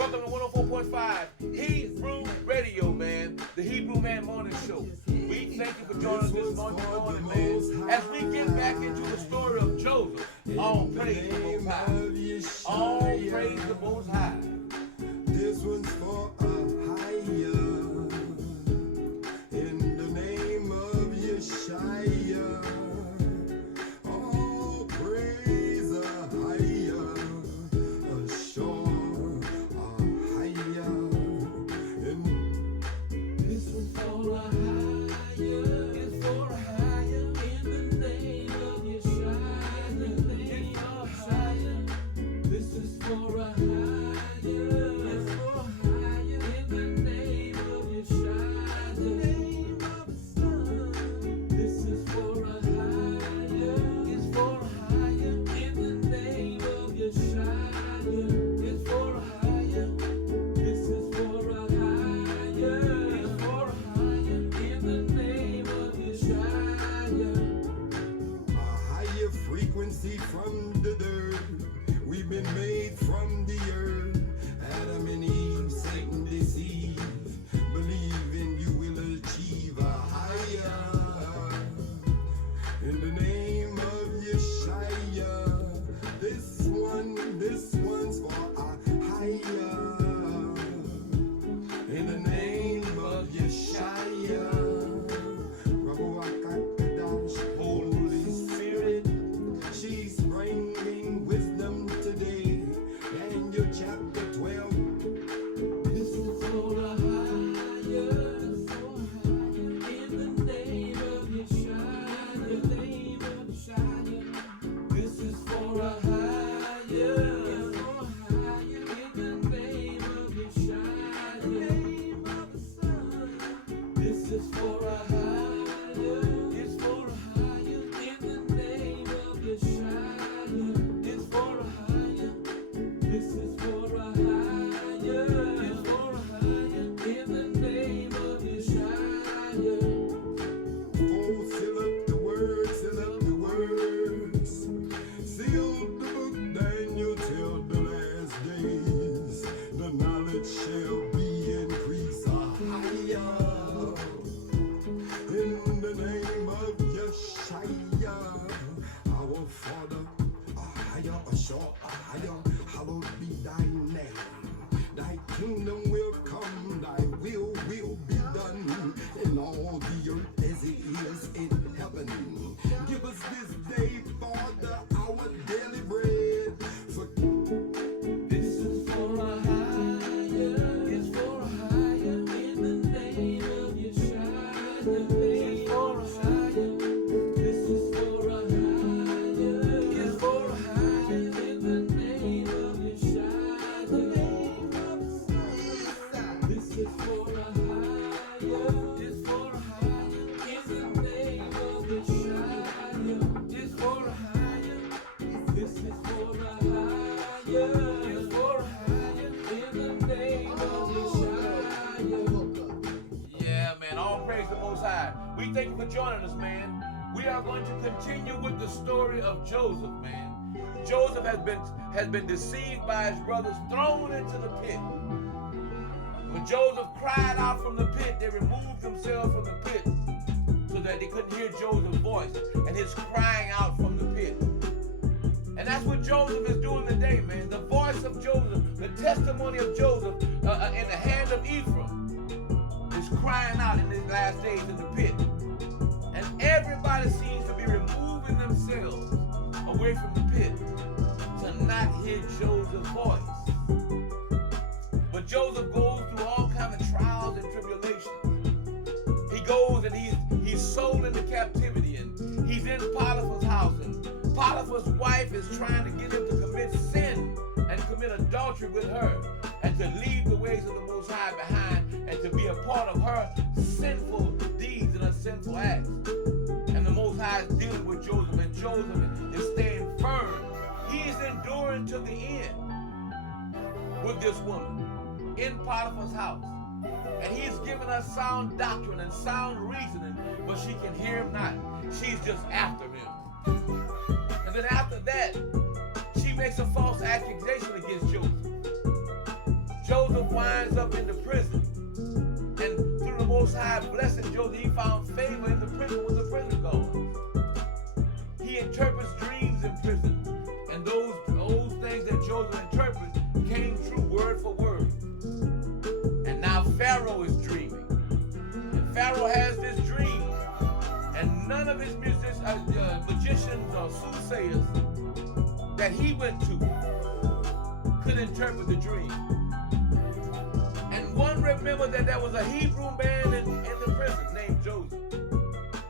Welcome to 104.5 Hebrew Radio, man. The Hebrew Man Morning Show. We thank you for joining us this morning, man. As we get back into the story of Joseph, all praise the Most High. All praise the Most High. This one's for a higher. In the name of Yeshua. All praise a higher. Ashore a higher. This one's for a higher. It's for a higher. In the name of Yeshua. In the name of Yeshua. This is for a higher. It's for a higher. In the name of Yeshua. The name of the Son. This is for a higher. It's for a higher. In the name of Yeshua. It's for a higher. This is for a higher. It's for a higher. In the name of Yeshua. A higher frequency from the dirt. We've been made from the earth. Adam and Eve, Satan deceive. Believing you will achieve a higher. In the name of Yeshua. This one's for a higher. In the name of Yeshua. Holy Spirit, she's bringing wisdom today. Daniel chapter 12. This is for a higher. It's for a higher. In the name of Yeshua. The name of Yeshua. This is for a higher. It's for a higher. In the name of Yeshua. The name of the Son. This is for a higher. It's for a higher. In the name of Yeshua. It's for a higher. This is for a higher. It's for a higher. In the name of Yeshua. Oh, seal up the words, seal up the words. Seal the book, Daniel, till the last days. The knowledge shall be increased higher. In the name of Yeshua, our Father, a higher, a short, a higher, hallowed be thy name. Thy kingdom will come, thy will be done in all the earth as it is in heaven. Give us this day, Father, our daily bread. This is for a higher. It's for a higher. In the name of Yeshua. The name for a higher. This is for a higher. It's for a higher. In the name of Yeshua. The name of the Son. This is for a higher. It's for a higher. In the name of Yeshua. It's for a higher. This is for a higher. It's for a higher. In the name of Yeshua. Yeah, man. All praise the Most High. We thank you for joining us, man. We are going to continue with the story of Joseph, man. Joseph has been deceived by his brothers, thrown into the pit. When Joseph cried out from the pit, they removed themselves from the pit so that they couldn't hear Joseph's voice and his crying out from the pit. And that's what Joseph is doing today, man. The voice of Joseph, the testimony of Joseph in the hand of Ephraim is crying out in these last days in the pit. And everybody seems to be removing themselves away from the pit to not hear Joseph's voice. But Joseph goes through all kinds of trials and tribulations. He goes and he's sold into captivity, and he's in Potiphar's house, and Potiphar's wife is trying to get him to commit sin and commit adultery with her, and to leave the ways of the Most High behind, and to be a part of her sinful deeds and her sinful acts. And the Most High is dealing with Joseph, and Joseph is staying firm. He is enduring to the end with this woman in Potiphar's house. And he's giving her sound doctrine and sound reasoning, but she can hear him not. She's just after him. And then after that, she makes a false accusation against Joseph. Joseph winds up in the prison. And through the Most High blessing Joseph, he found favor in the prison with the prison guards. He interprets dreams in prison. And those things that Joseph interprets came true word for word. And now Pharaoh is dreaming. And Pharaoh has this dream. And none of his magicians or soothsayers that he went to could interpret the dream. And one remembered that there was a Hebrew man in the prison named Joseph.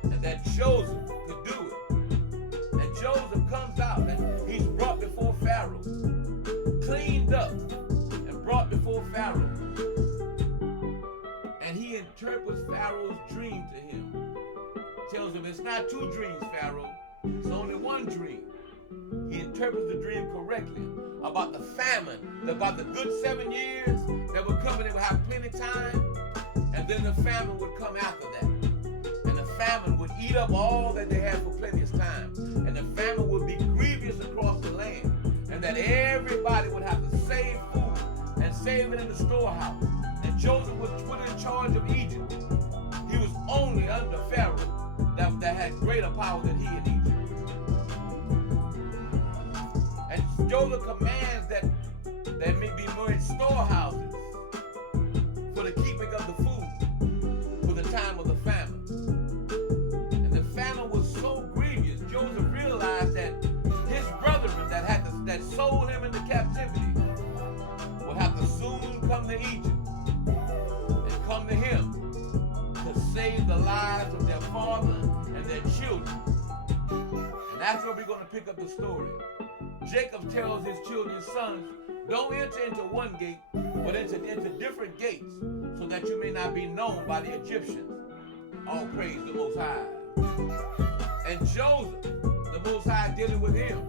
And that Joseph could do it. And Joseph comes out and he's brought before Pharaoh. Cleaned up and brought before Pharaoh. And he interprets Pharaoh's dream to him. Tells him it's not two dreams, Pharaoh. It's only one dream. He interprets the dream correctly about the famine, about the good 7 years that would come and they would have plenty of time, and then the famine would come after that. And the famine would eat up all that they had for plenty of time. And the famine would be grievous across the land, and that everybody would have to save food and save it in the storehouse. And Joseph was put in charge of Egypt. He was only under Pharaoh that had greater power than he in Egypt. And Joseph commands that there may be more storehouses for the keeping of the food for the time of the famine. And the famine was so grievous, Joseph realized that his brethren that sold him into captivity would have to soon come to Egypt and come to him to save the lives of their father and their children. And that's where we're going to pick up the story. Jacob tells his children, sons, don't enter into one gate, but into different gates, so that you may not be known by the Egyptians. All praise the Most High. And Joseph, the Most High dealing with him,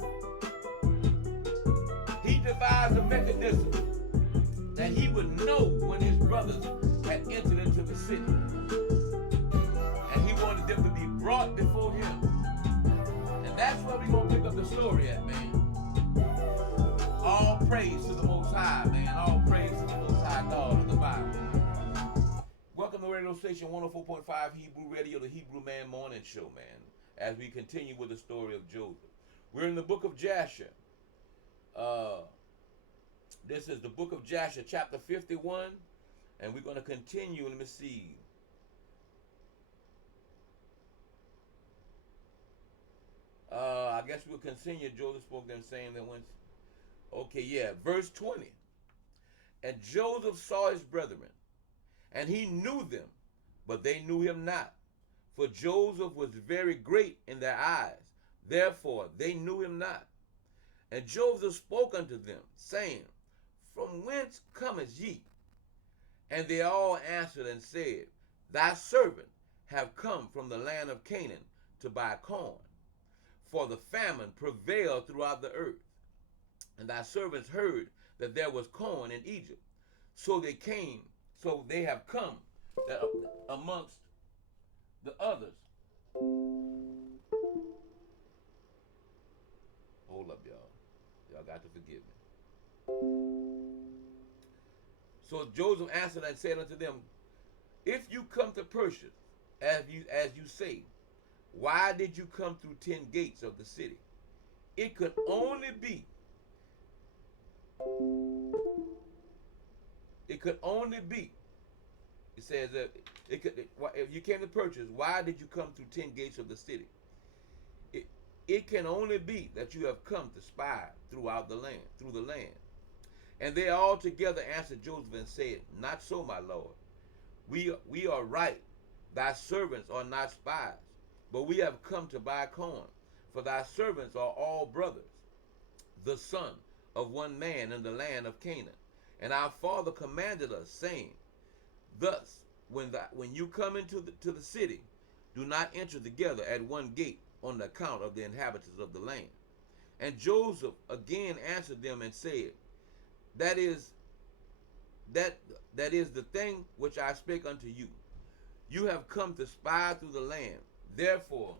he devised a mechanism that he would know when his brothers had entered into the city. And he wanted them to be brought before him. And that's where we're going to pick up the story at, man. All praise to the Most High, man. All praise to the Most High God of the Bible. Welcome to radio station 104.5 Hebrew Radio, the Hebrew Man Morning Show, man, as we continue with the story of Joseph. We're in the book of Jasher. This is the book of Jasher, chapter 51, and we're going to continue. Let me see. I guess we'll continue. Joseph spoke them saying that once. Okay, yeah, verse 20. And Joseph saw his brethren, and he knew them, but they knew him not. For Joseph was very great in their eyes, therefore they knew him not. And Joseph spoke unto them, saying, from whence cometh ye? And they all answered and said, thy servant have come from the land of Canaan to buy corn. For the famine prevailed throughout the earth. And thy servants heard that there was corn in Egypt. So they have come amongst the others. Hold up, y'all. Y'all got to forgive me. So Joseph answered and said unto them, if you come to Persia, as you say, why did you come through 10 gates of the city? It could only be. It says that if you came to purchase, why did you come through 10 gates of the city? It can only be that you have come to spy through the land. And they all together answered Joseph and said, not so, my Lord. We are right. Thy servants are not spies, but we have come to buy corn. For thy servants are all brothers, the son of one man in the land of Canaan. And our father commanded us, saying, thus, when you come into the city, do not enter together at one gate on the account of the inhabitants of the land. And Joseph again answered them and said, that is the thing which I spake unto you. You have come to spy through the land. Therefore,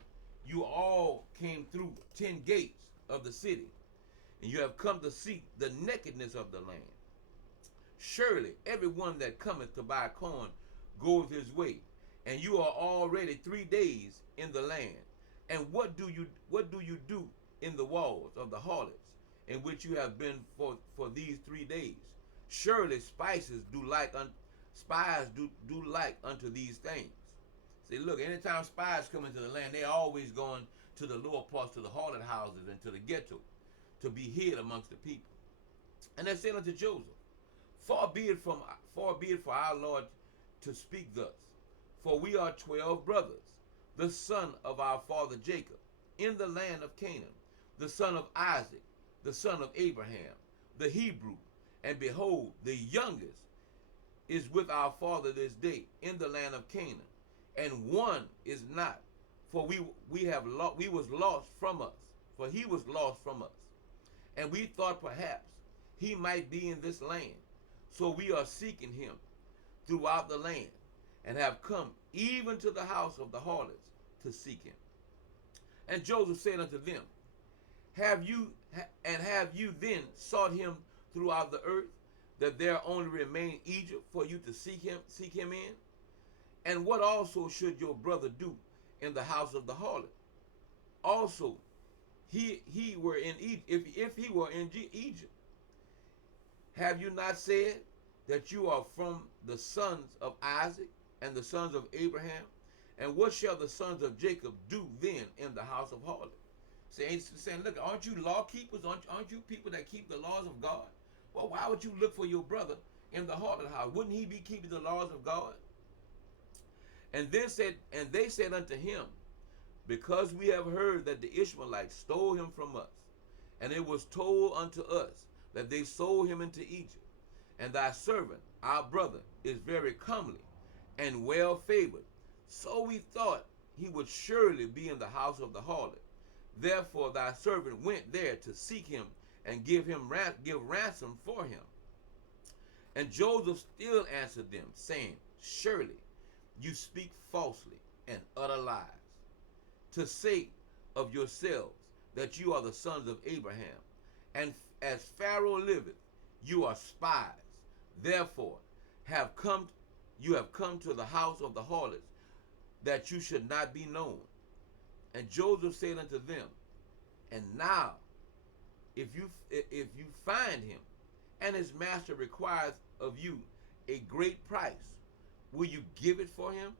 you all came through 10 gates of the city, and you have come to seek the nakedness of the land. surely everyone that cometh to buy corn goeth his way, and you are already 3 days in the land. And what do you do in the walls of the harlots, in which you have been for these 3 days? Surely spies do like unto these things. See, look, anytime spies come into the land, they're always going to the lower parts, to the harlot houses, and to the ghetto, to be hid amongst the people. And they said unto Joseph, far be it for our Lord to speak thus, for we are 12 brothers, the son of our father Jacob, in the land of Canaan, the son of Isaac, the son of Abraham, the Hebrew. And behold, the youngest is with our father this day in the land of Canaan, and one is not, for he was lost from us, and we thought perhaps he might be in this land. So we are seeking him throughout the land, and have come even to the house of the harlots to seek him. And Joseph said unto them, Have you then sought him throughout the earth, that there only remain Egypt for you to seek him in? And what also should your brother do in the house of the harlot? Also, he were in Egypt, if he were in Egypt. Have you not said that you are from the sons of Isaac and the sons of Abraham? And what shall the sons of Jacob do then in the house of harlot? Saying, look, aren't you law keepers? Aren't you people that keep the laws of God? Well, why would you look for your brother in the harlot house? Wouldn't he be keeping the laws of God? And they said unto him, because we have heard that the Ishmaelites stole him from us, and it was told unto us that they sold him into Egypt. And thy servant, our brother, is very comely and well favored. So we thought he would surely be in the house of the harlot. Therefore thy servant went there to seek him and give ransom for him. And Joseph still answered them, saying, Surely you speak falsely and utter lies, to say of yourselves that you are the sons of Abraham. And as Pharaoh liveth, you are spies. Therefore you have come to the house of the harlots, that you should not be known. And Joseph said unto them, And now, if you find him, and his master requires of you a great price, will you give it for him?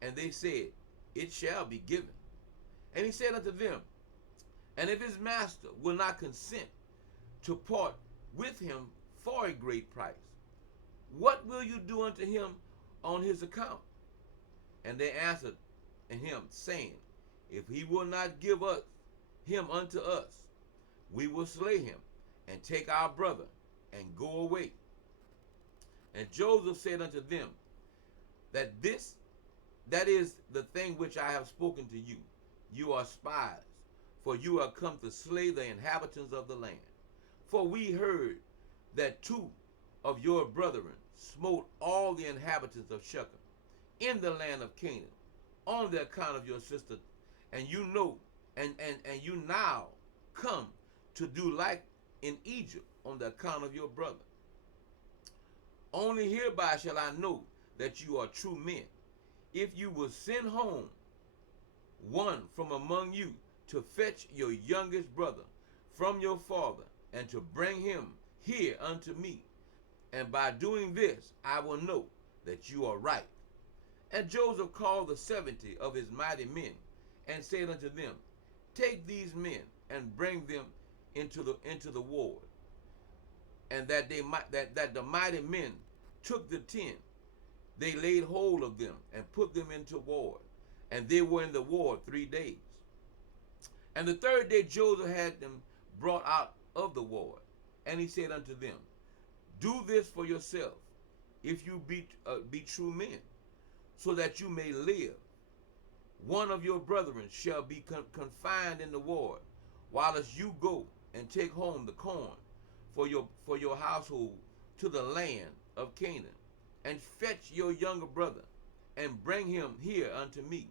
And they said, It shall be given. And he said unto them, And if his master will not consent to part with him for a great price, what will you do unto him on his account? And they answered him, saying, If he will not give him unto us, we will slay him, and take our brother, and go away. And Joseph said unto them, that is the thing which I have spoken to you. You are spies, for you are come to slay the inhabitants of the land. For we heard that 2 of your brethren smote all the inhabitants of Shechem in the land of Canaan on the account of your sister, and you know, and you now come to do like in Egypt on the account of your brother. Only hereby shall I know that you are true men, if you will send home one from among you to fetch your youngest brother from your father, and to bring him here unto me. And by doing this, I will know that you are right. And Joseph called the 70 of his mighty men, and said unto them, Take these men and bring them into the ward. And that the mighty men took the 10, they laid hold of them and put them into ward, and they were in the ward 3 days. And the 3rd day Joseph had them brought out of the ward, and he said unto them, Do this for yourself, if you be true men, so that you may live. One of your brethren shall be confined in the ward, whilst you go and take home the corn for your household to the land of Canaan, and fetch your younger brother, and bring him here unto me,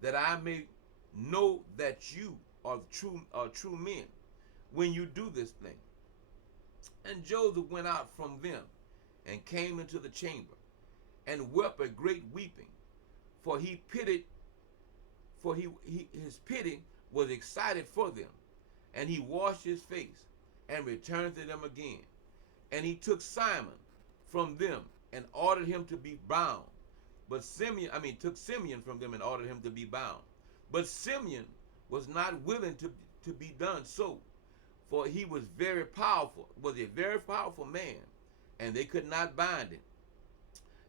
that I may know that you are true men when you do this thing. And Joseph went out from them, and came into the chamber, and wept a great weeping, for he pitied, for his pity was excited for them. And he washed his face, and returned to them again. And he took Simon from them, and ordered him to be bound. But took Simeon from them and ordered him to be bound. But Simeon was not willing to be done so, for he was a very powerful man, and they could not bind him.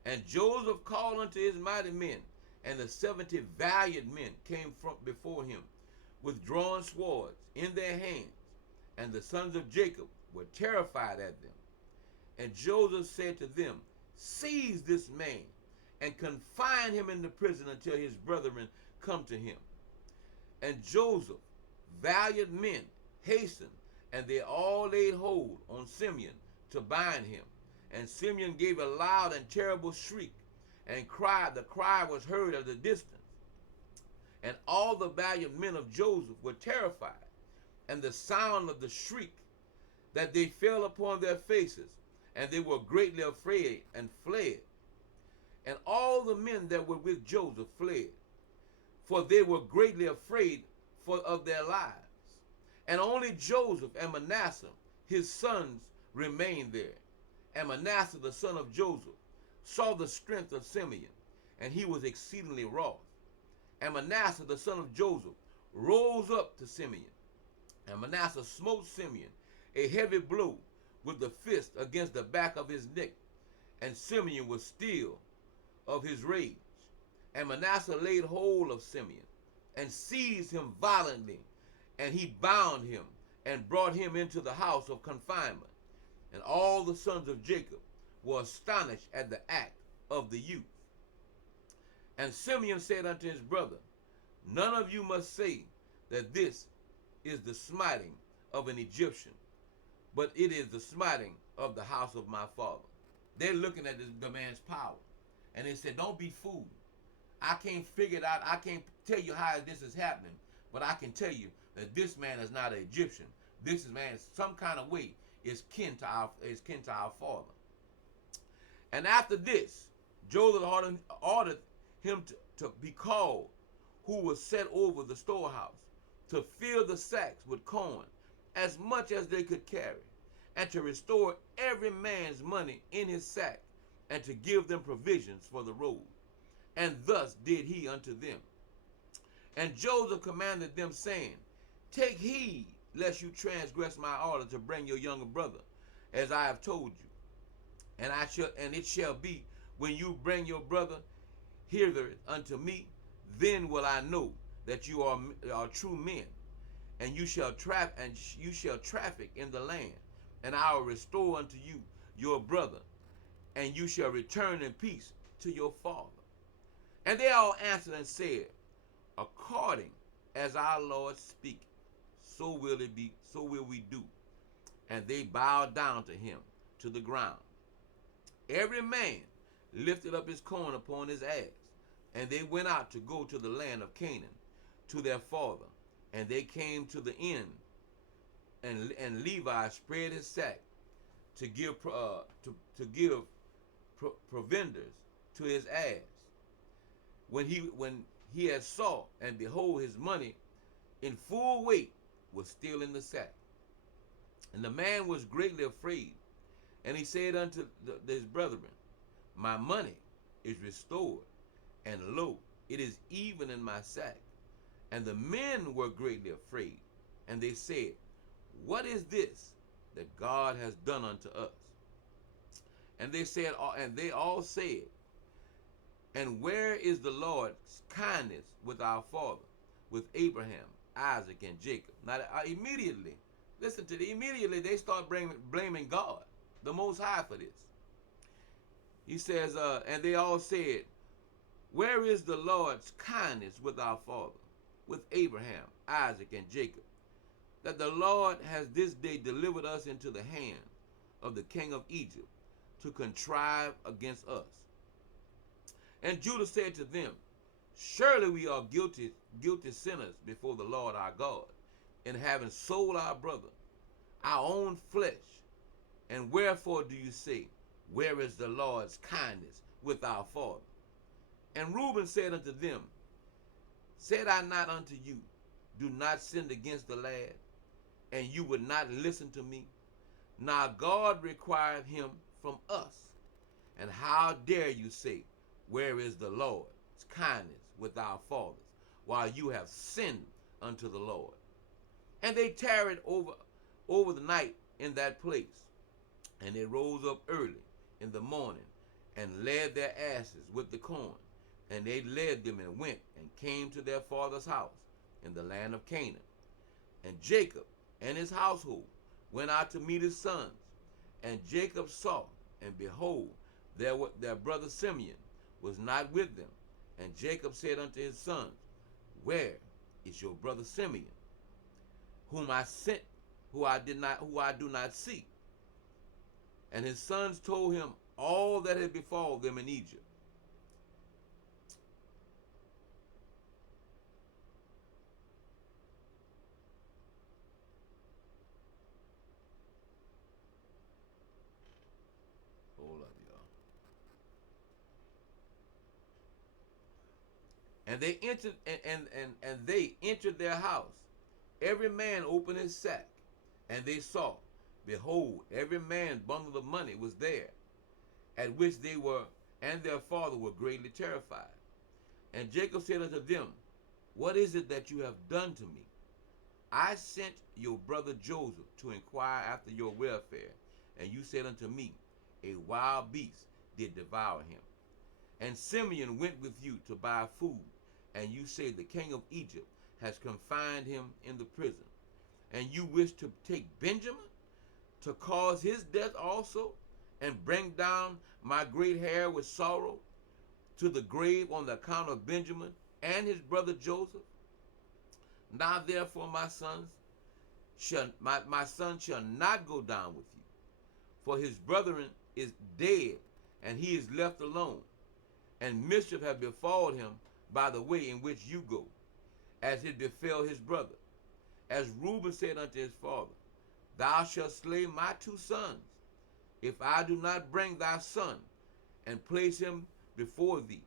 And Joseph called unto his mighty men, and the 70 valiant men came from before him with drawn swords in their hands. And the sons of Jacob were terrified at them. And Joseph said to them, seize this man, and confine him in the prison until his brethren come to him. And Joseph, valiant men, hastened, and they all laid hold on Simeon to bind him. And Simeon gave a loud and terrible shriek, and cried. The cry was heard at a distance. And all the valiant men of Joseph were terrified, and the sound of the shriek, that they fell upon their faces, and they were greatly afraid, and fled. And all the men that were with Joseph fled, for they were greatly afraid of their lives. And only Joseph and Manasseh, his sons, remained there. And Manasseh, the son of Joseph, saw the strength of Simeon, and he was exceedingly wroth. And Manasseh, the son of Joseph, rose up to Simeon. And Manasseh smote Simeon a heavy blow with the fist against the back of his neck. And Simeon was still of his rage. And Manasseh laid hold of Simeon, and seized him violently, and he bound him, and brought him into the house of confinement. And all the sons of Jacob were astonished at the act of the youth. And Simeon said unto his brother, none of you must say that this is the smiting of an Egyptian, but it is the smiting of the house of my father. They're looking at the man's power, and they said, don't be fooled. I can't figure it out. I can't tell you how this is happening, but I can tell you that this man is not an Egyptian. This man, some kind of way, is kin to our father. And after this, Joseph ordered him to be called, who was set over the storehouse, to fill the sacks with corn, as much as they could carry, and to restore every man's money in his sack, and to give them provisions for the road. And thus did he unto them. And Joseph commanded them, saying, take heed lest you transgress my order to bring your younger brother, as I have told you. And it shall be, when you bring your brother hither unto me, then will I know that you are true men, and you shall traffic in the land, and I will restore unto you your brother, and you shall return in peace to your father. And they all answered and said, according as our Lord speaketh, so will it be, so will we do. And they bowed down to him to the ground. Every man lifted up his corn upon his ass, and they went out to go to the land of Canaan, to their father. And they came to the end, and Levi spread his sack to give provenders to his ass. When he had saw, and behold, his money in full weight was still in the sack. And the man was greatly afraid, and he said unto his brethren, my money is restored, and lo, it is even in my sack. And the men were greatly afraid, and they said, what is this that God has done unto us? And they all said, and where is the Lord's kindness with our father, with Abraham, Isaac, and Jacob? Now immediately, immediately they start blaming God, the Most High, for this. He says, and they all said, where is the Lord's kindness with our father, with Abraham, Isaac, and Jacob, that the Lord has this day delivered us into the hand of the king of Egypt to contrive against us? And Judah said to them, surely we are guilty sinners before the Lord our God, in having sold our brother, our own flesh. And wherefore do you say, where is the Lord's kindness with our father? And Reuben said unto them, said I not unto you, do not sin against the lad, and you would not listen to me? Now God required him from us. And how dare you say, where is the Lord's kindness with our fathers, while you have sinned unto the Lord? And they tarried over the night in that place. And they rose up early in the morning, and led their asses with the corn. And they led them and went and came to their father's house in the land of Canaan. And Jacob and his household went out to meet his sons. And Jacob saw, and behold, their brother Simeon was not with them. And Jacob said unto his sons, where is your brother Simeon, whom I sent, who I do not see? And his sons told him all that had befallen them in Egypt. Hold up, y'all. And they entered, and they entered their house. Every man opened his sack, and they saw, behold, every man's bundle of money was there, at which they were and their father were greatly terrified. And Jacob said unto them, what is it that you have done to me? I sent your brother Joseph to inquire after your welfare, and you said unto me, a wild beast did devour him. And Simeon went with you to buy food, and you say the king of Egypt has confined him in the prison. And you wish to take Benjamin, to cause his death also, and bring down my great hair with sorrow to the grave on the account of Benjamin and his brother Joseph? Now therefore my son shall not go down with you, for his brethren is dead, and he is left alone, and mischief hath befallen him by the way in which you go, as it befell his brother. As Reuben said unto his father, thou shalt slay my 2 sons, if I do not bring thy son and place him before thee.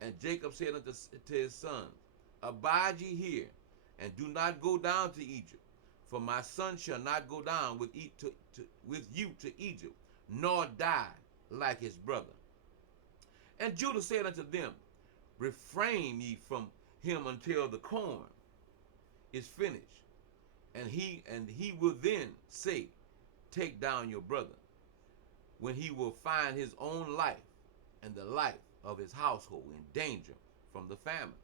And Jacob said unto his sons, abide ye here, and do not go down to Egypt, for my son shall not go down with you to Egypt, nor die like his brother. And Judah said unto them, refrain ye from him until the corn is finished, and he will then say, take down your brother, when he will find his own life and the life of his household in danger from the famine.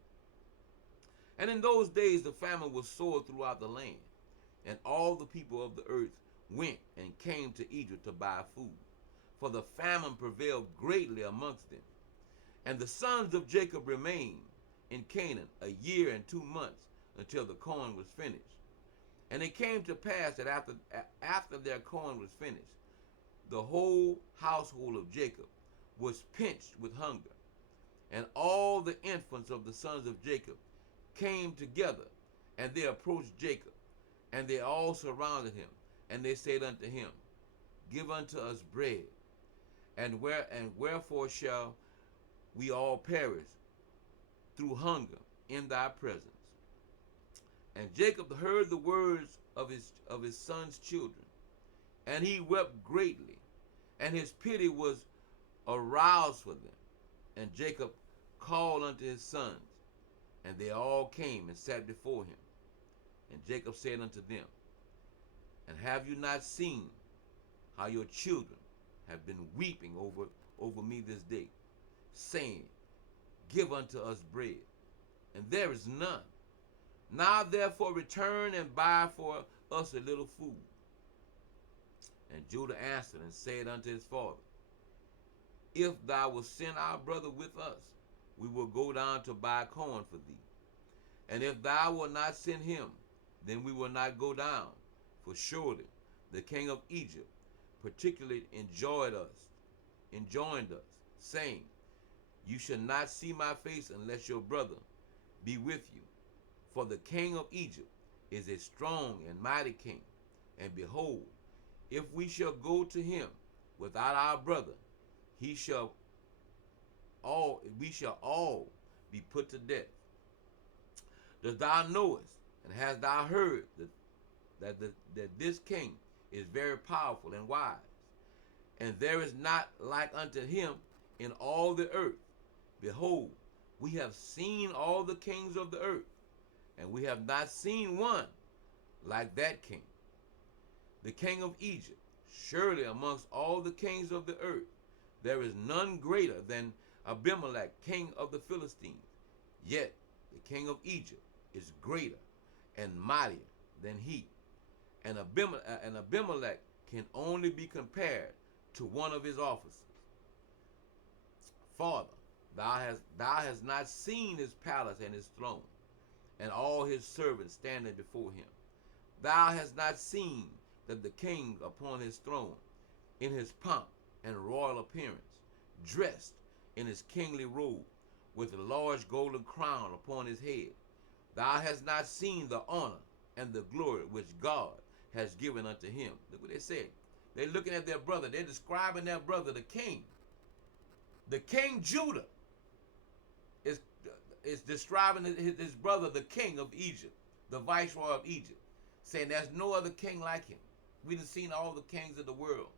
And in those days the famine was sore throughout the land, and all the people of the earth went and came to Egypt to buy food, for the famine prevailed greatly amongst them. And the sons of Jacob remained in Canaan 1 year and 2 months, until the corn was finished. And it came to pass that after their corn was finished, the whole household of Jacob was pinched with hunger. And all the infants of the sons of Jacob came together, and they approached Jacob, and they all surrounded him, and they said unto him, give unto us bread, and wherefore shall we all perish through hunger in thy presence? And Jacob heard the words of his son's children, and he wept greatly, and his pity was aroused for them. And Jacob called unto his sons, and they all came and sat before him. And Jacob said unto them, and have you not seen how your children have been weeping over me this day, saying, give unto us bread, and there is none. Now therefore return and buy for us a little food. And Judah answered and said unto his father, if thou wilt send our brother with us, we will go down to buy corn for thee. And if thou wilt not send him, then we will not go down. For surely the king of Egypt particularly enjoined us, saying, you shall not see my face unless your brother be with you. For the king of Egypt is a strong and mighty king. And behold, if we shall go to him without our brother, we shall all be put to death. Dost thou knowest, and hast thou heard that this king is very powerful and wise, and there is not like unto him in all the earth? Behold, we have seen all the kings of the earth, and we have not seen one like that king, the king of Egypt. Surely amongst all the kings of the earth, there is none greater than Abimelech, king of the Philistines. Yet the king of Egypt is greater and mightier than he. And Abimelech can only be compared to one of his officers. Father, thou hast not seen his palace and his throne, and all his servants standing before him. Thou hast not seen that the king upon his throne, in his pomp and royal appearance, dressed in his kingly robe, with a large golden crown upon his head. Thou hast not seen the honor and the glory which God has given unto him. Look what they said. They're looking at their brother. They're describing their brother, the king. The king Judah is describing his brother, the king of Egypt, the viceroy of Egypt, saying there's no other king like him. We've seen all the kings of the world.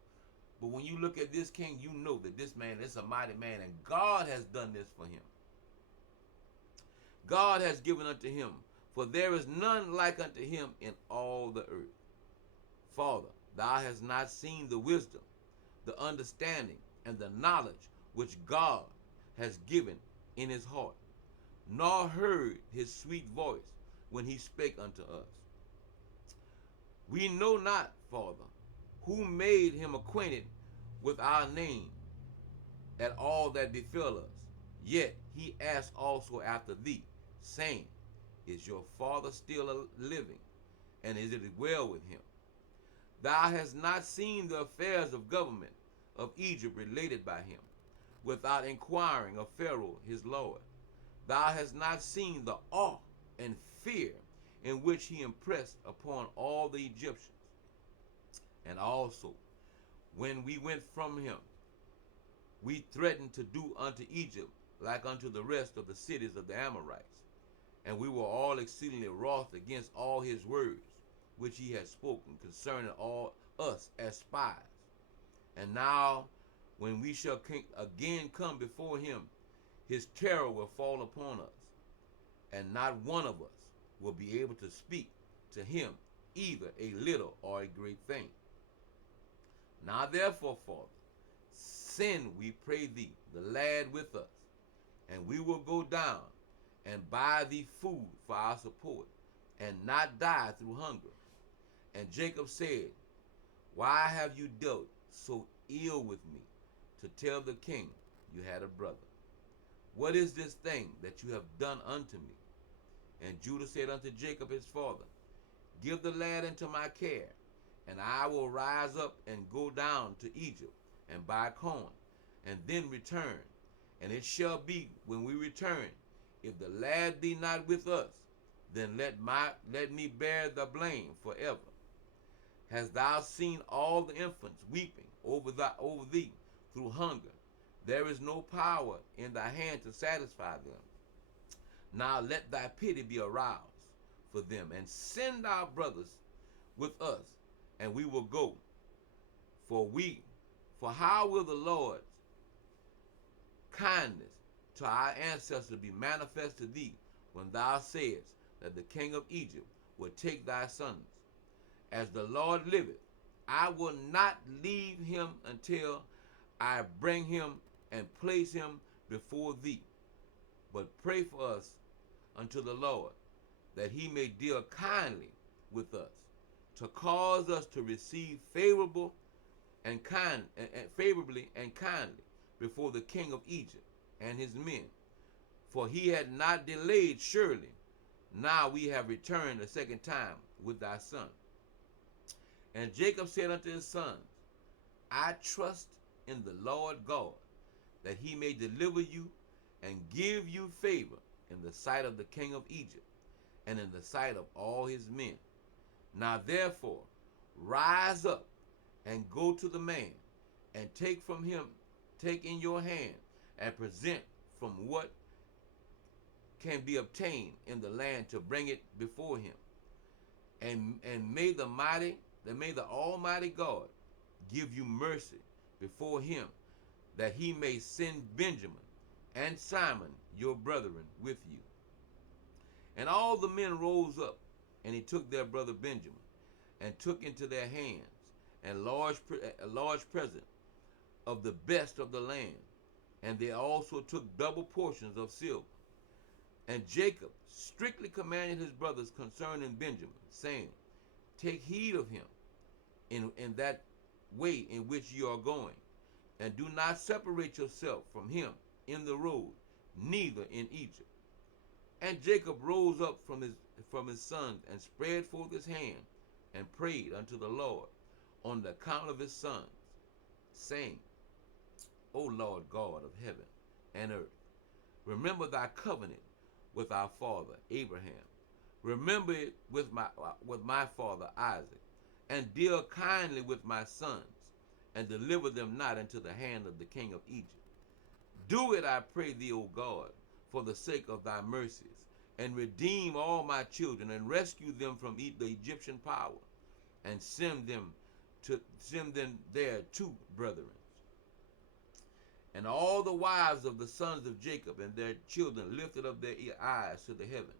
But when you look at this king, you know that this man is a mighty man, and God has done this for him. God has given unto him, for there is none like unto him in all the earth. Father, thou hast not seen the wisdom, the understanding, and the knowledge which God has given in his heart, nor heard his sweet voice when he spake unto us. We know not, Father, who made him acquainted with our name at all that befell us. Yet he asked also after thee, saying, is your father still living, and is it well with him? Thou hast not seen the affairs of government of Egypt related by him, without inquiring of Pharaoh his lord. Thou hast not seen the awe and fear in which he impressed upon all the Egyptians. And also, when we went from him, we threatened to do unto Egypt like unto the rest of the cities of the Amorites. And we were all exceedingly wroth against all his words, which he had spoken concerning all us as spies. And now, when we shall again come before him, his terror will fall upon us, and not one of us will be able to speak to him either a little or a great thing. Now therefore, Father, send, we pray thee, the lad with us, and we will go down and buy thee food for our support, and not die through hunger. And Jacob said, why have you dealt so ill with me, to tell the king you had a brother? What is this thing that you have done unto me? And Judah said unto Jacob his father, give the lad into my care, and I will rise up and go down to Egypt and buy corn, and then return. And it shall be, when we return, if the lad be not with us, then let me bear the blame forever. Hast thou seen all the infants weeping over thee through hunger? There is no power in thy hand to satisfy them. Now let thy pity be aroused for them, and send our brothers with us, and we will go. For how will the Lord's kindness to our ancestors be manifest to thee, when thou sayest that the king of Egypt will take thy sons? As the Lord liveth, I will not leave him until I bring him and place him before thee. But pray for us unto the Lord, that he may deal kindly with us, to cause us to receive favorably and kindly before the king of Egypt and his men. For he had not delayed surely. Now we have returned a second time with thy son. And Jacob said unto his sons, I trust in the Lord God, that he may deliver you and give you favor in the sight of the king of Egypt, and in the sight of all his men. Now therefore rise up and go to the man, and take from him, take in your hand, and present from what can be obtained in the land to bring it before him. And may the Almighty God give you mercy before him, that he may send Benjamin and Simon your brethren with you. And all the men rose up, and he took their brother Benjamin, and took into their hands a large present of the best of the land, and they also took double portions of silver. And Jacob strictly commanded his brothers concerning Benjamin, saying, take heed of him in that way in which you are going, and do not separate yourself from him in the road, neither in Egypt. And Jacob rose up from his sons, and spread forth his hand, and prayed unto the Lord on the account of his sons, saying, O Lord God of heaven and earth, remember thy covenant with our father Abraham. Remember it with my father Isaac, and deal kindly with my sons, and deliver them not into the hand of the king of Egypt. Do it, I pray thee, O God, for the sake of thy mercies, and redeem all my children, and rescue them from the Egyptian power, and send them there two brethren. And all the wives of the sons of Jacob and their children lifted up their eyes to the heaven,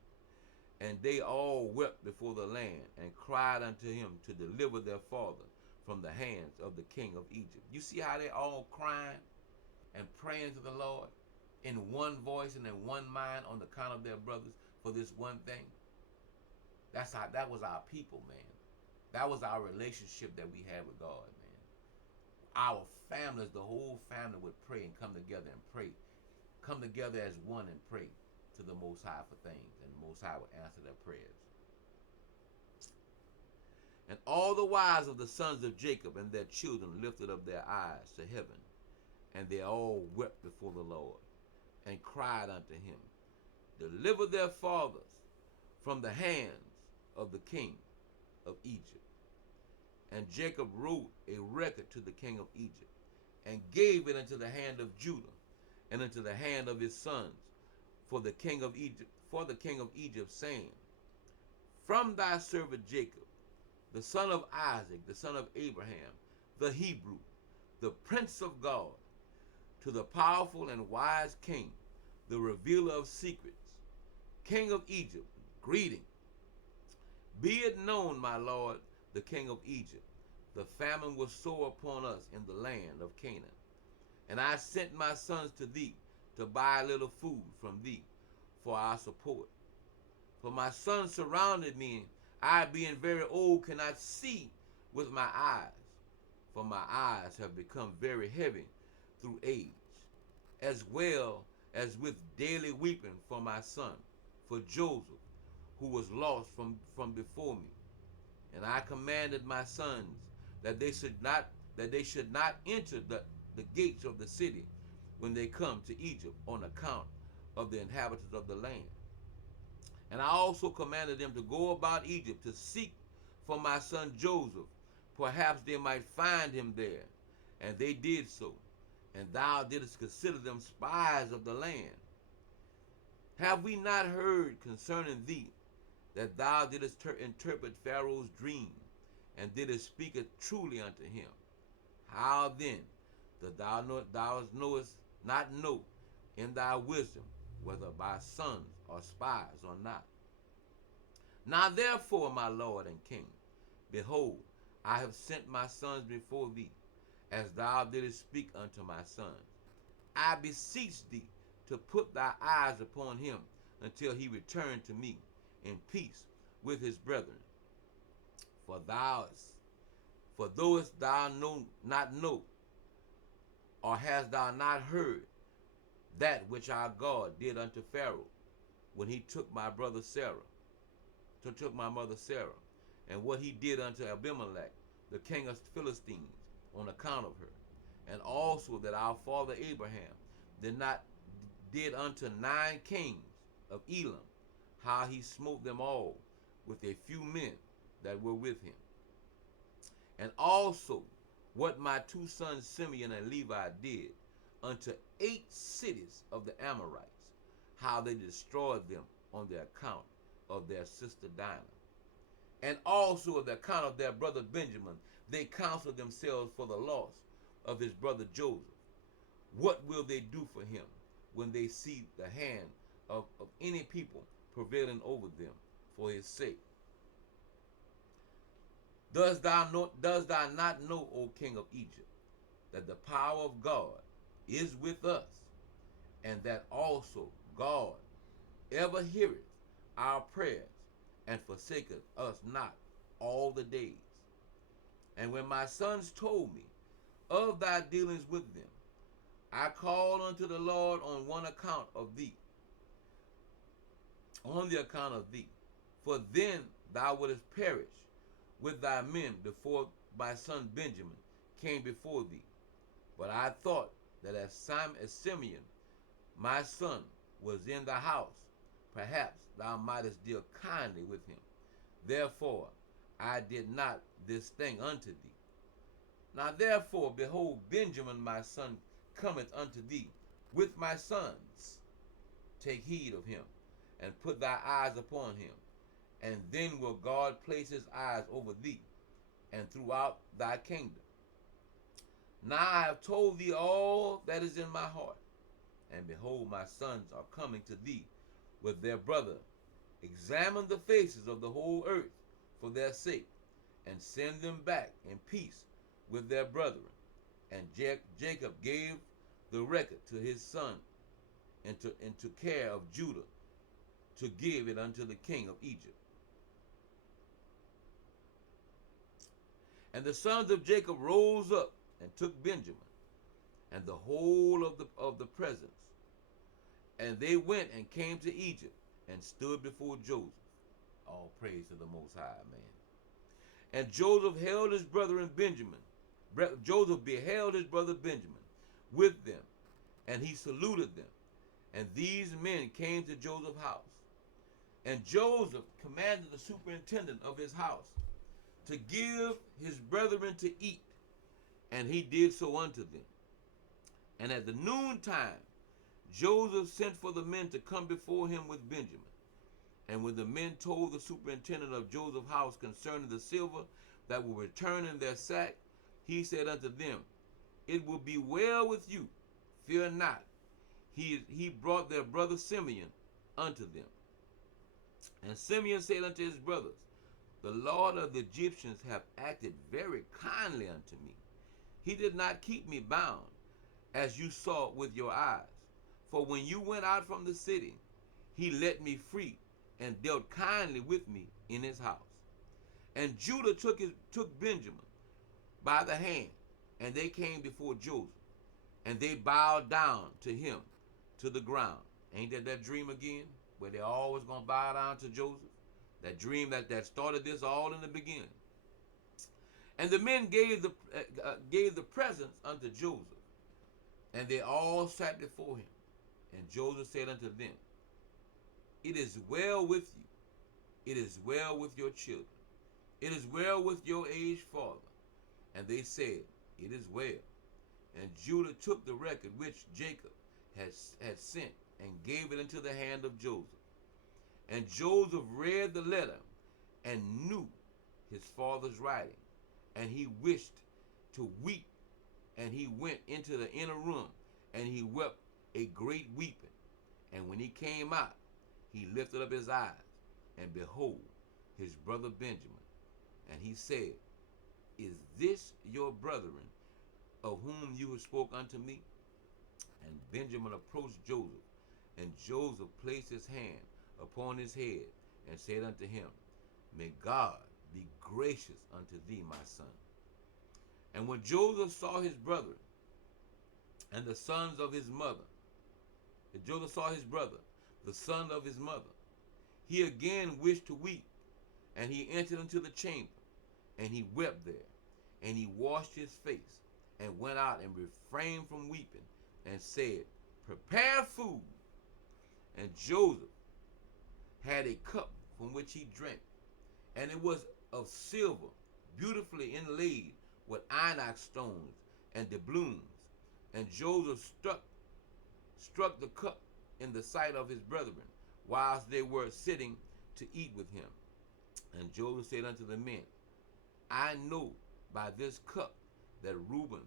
and they all wept before the land, and cried unto him to deliver their father from the hands of the king of Egypt. You see how they all crying and praying to the Lord in one voice and in one mind on the account of their brothers for this one thing? That was our people, man. That was our relationship that we had with God, man. Our families, the whole family would pray and come together and pray. Come together as one and pray to the Most High for things, and the Most High would answer their prayers. And all the wives of the sons of Jacob and their children lifted up their eyes to heaven, and they all wept before the Lord, and cried unto him, deliver their fathers from the hands of the king of Egypt. And Jacob wrote a record to the king of Egypt, and gave it into the hand of Judah, and into the hand of his sons, for the king of Egypt, saying, from thy servant Jacob, the son of Isaac, the son of Abraham, the Hebrew, the prince of God, to the powerful and wise king, the revealer of secrets, king of Egypt, greeting. Be it known, my lord, the king of Egypt, the famine was sore upon us in the land of Canaan. And I sent my sons to thee to buy a little food from thee for our support. For my sons surrounded me, and I, being very old, cannot see with my eyes, for my eyes have become very heavy through age, as well as with daily weeping for my son, for Joseph, who was lost from before me. And I commanded my sons that they should not enter the gates of the city when they come to Egypt, on account of the inhabitants of the land. And I also commanded them to go about Egypt to seek for my son Joseph, perhaps they might find him there. And they did so. And thou didst consider them spies of the land. Have we not heard concerning thee that thou didst interpret Pharaoh's dream, and didst speak it truly unto him? How then dost thou knowest not know in thy wisdom whether thy sons are spies or not? Now therefore, my Lord and King, behold, I have sent my sons before thee, as thou didst speak unto my sons. I beseech thee to put thy eyes upon him until he return to me in peace with his brethren. For though thou not know, or hast thou not heard that which our God did unto Pharaoh when he took my mother Sarah, and what he did unto Abimelech, the king of Philistines, on account of her, and also that our father Abraham did unto 9 kings of Elam, how he smote them all with a few men that were with him. And also what my two sons Simeon and Levi did unto 8 cities of the Amorites, how they destroyed them on the account of their sister Dinah. And also of the account of their brother Benjamin, they counseled themselves for the loss of his brother Joseph. What will they do for him when they see the hand of any people prevailing over them for his sake? Does thou not know, O king of Egypt, that the power of God is with us, and that also God ever heareth our prayers, and forsaketh us not all the days? And when my sons told me of thy dealings with them, I called unto the Lord on the account of thee. For then thou wouldest perish with thy men before my son Benjamin came before thee. But I thought that as Simeon, my son, was in the house, perhaps thou mightest deal kindly with him. Therefore I did not this thing unto thee. Now therefore, behold, Benjamin my son cometh unto thee with my sons. Take heed of him, and put thy eyes upon him, and then will God place his eyes over thee, and throughout thy kingdom. Now I have told thee all that is in my heart, and behold, my sons are coming to thee with their brother. Examine the faces of the whole earth for their sake, and send them back in peace with their brethren. And Jacob gave the record to his son into care of Judah, to give it unto the king of Egypt. And the sons of Jacob rose up and took Benjamin and the whole of the presents, and they went and came to Egypt and stood before Joseph. All praise to the Most High, man. And Joseph held his brethren Benjamin. Joseph beheld his brother Benjamin with them, and he saluted them. And these men came to Joseph's house. And Joseph commanded the superintendent of his house to give his brethren to eat, and he did so unto them. And at the noontime, Joseph sent for the men to come before him with Benjamin. And when the men told the superintendent of Joseph's house concerning the silver that will return in their sack, he said unto them, It will be well with you, fear not. He brought their brother Simeon unto them. And Simeon said unto his brothers, The Lord of the Egyptians hath acted very kindly unto me. He did not keep me bound, as you saw with your eyes. For when you went out from the city, he let me free, and dealt kindly with me in his house. And Judah took Benjamin by the hand, and they came before Joseph, and they bowed down to him to the ground. Ain't that dream again, where they always gonna bow down to Joseph? That dream that started this all in the beginning. And the men gave the presents unto Joseph, and they all sat before him. And Joseph said unto them, It is well with you. It is well with your children. It is well with your aged father. And they said, It is well. And Judah took the record which Jacob had sent, and gave it into the hand of Joseph. And Joseph read the letter, and knew his father's writing. And he wished to weep. And he went into the inner room, and he wept a great weeping. And when he came out, he lifted up his eyes, and behold, his brother Benjamin. And he said, Is this your brethren, of whom you have spoke unto me? And Benjamin approached Joseph, and Joseph placed his hand upon his head, and said unto him, May God be gracious unto thee, my son. And when Joseph saw his brethren, and the sons of his mother, Joseph saw his brother, the son of his mother, he again wished to weep, and he entered into the chamber, and he wept there, and he washed his face, and went out and refrained from weeping, and said, Prepare food. And Joseph had a cup from which he drank, and it was of silver, beautifully inlaid with onyx stones and doubloons. And Joseph struck the cup in the sight of his brethren, whilst they were sitting to eat with him. And Joseph said unto the men, I know by this cup that Reuben,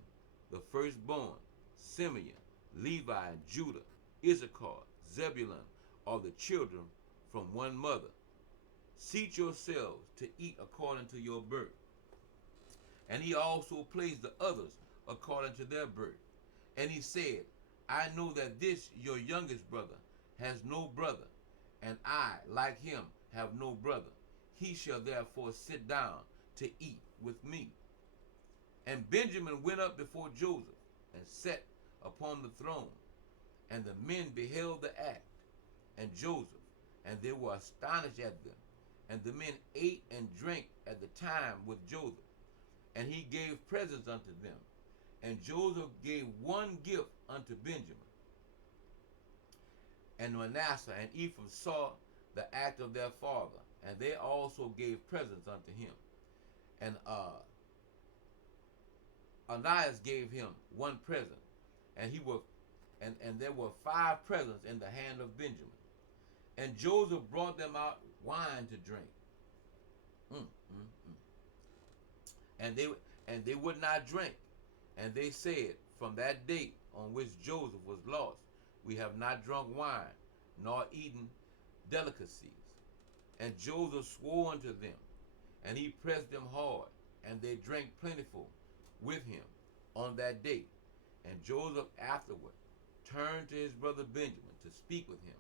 the firstborn, Simeon, Levi, and Judah, Issachar, Zebulun, are the children from one mother. Seat yourselves to eat according to your birth. And he also placed the others according to their birth. And he said, I know that this your youngest brother has no brother, and I, like him, have no brother. He shall therefore sit down to eat with me. And Benjamin went up before Joseph and sat upon the throne. And the men beheld the act, and Joseph, and they were astonished at them. And the men ate and drank at the time with Joseph. And he gave presents unto them. And Joseph gave one gift unto Benjamin. And Manasseh and Ephraim saw the act of their father, and they also gave presents unto him. And Anias gave him one present, and there were 5 presents in the hand of Benjamin. And Joseph brought them out wine to drink. And they would not drink. And they said, from that date on which Joseph was lost, we have not drunk wine, nor eaten delicacies. And Joseph swore unto them, and he pressed them hard, and they drank plentiful with him on that day. And Joseph afterward turned to his brother Benjamin to speak with him.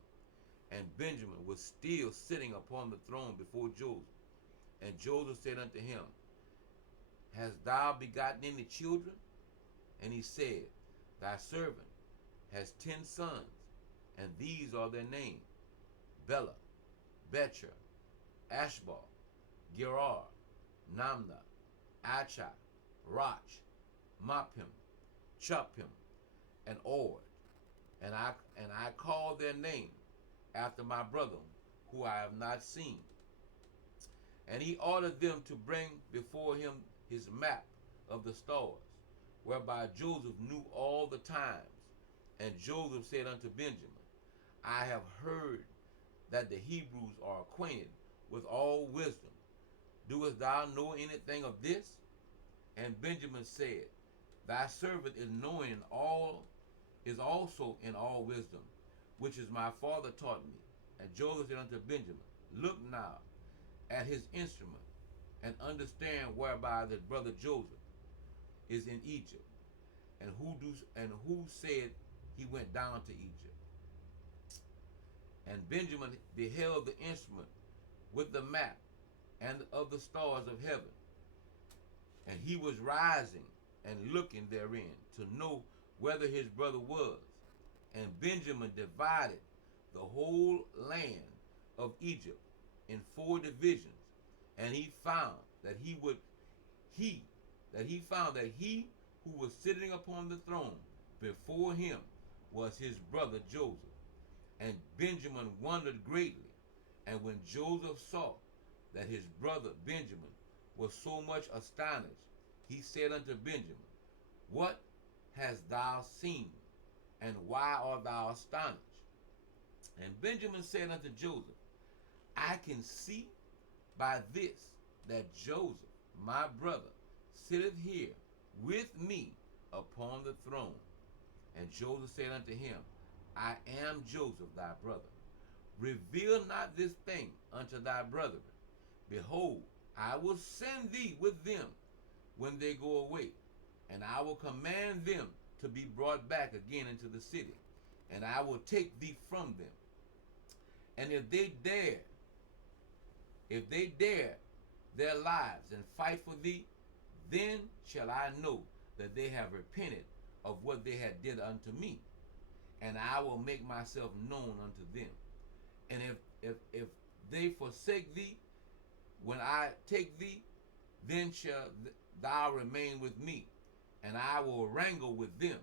And Benjamin was still sitting upon the throne before Joseph. And Joseph said unto him, Hast thou begotten any children? And he said, Thy servant has 10 sons, and these are their names: Bela, Becher, Ashbal, Gerar, Namna, Achai, Roch, Mapim, Chupim, and Ord. And I call their name after my brother, who I have not seen. And he ordered them to bring before him his map of the stars, whereby Joseph knew all the times. And Joseph said unto Benjamin, I have heard that the Hebrews are acquainted with all wisdom. Doest thou know anything of this? And Benjamin said, Thy servant is also in all wisdom, which is my father taught me. And Joseph said unto Benjamin, Look now at his instrument, and understand whereby his brother Joseph is in Egypt, and who said he went down to Egypt. And Benjamin beheld the instrument with the map and of the stars of heaven, and he was rising and looking therein to know whether his brother was. And Benjamin divided the whole land of Egypt in 4 divisions, and he found that he who was sitting upon the throne before him was his brother Joseph. And Benjamin wondered greatly. And when Joseph saw that his brother Benjamin was so much astonished, he said unto Benjamin, What hast thou seen, and why art thou astonished? And Benjamin said unto Joseph, I can see by this that Joseph, my brother, sitteth here with me upon the throne. And Joseph said unto him, I am Joseph thy brother. Reveal not this thing unto thy brethren. Behold, I will send thee with them when they go away, and I will command them to be brought back again into the city, and I will take thee from them. And if they dare their lives and fight for thee, then shall I know that they have repented of what they had did unto me, and I will make myself known unto them. And if they forsake thee when I take thee, then shall thou remain with me, and I will wrangle with them,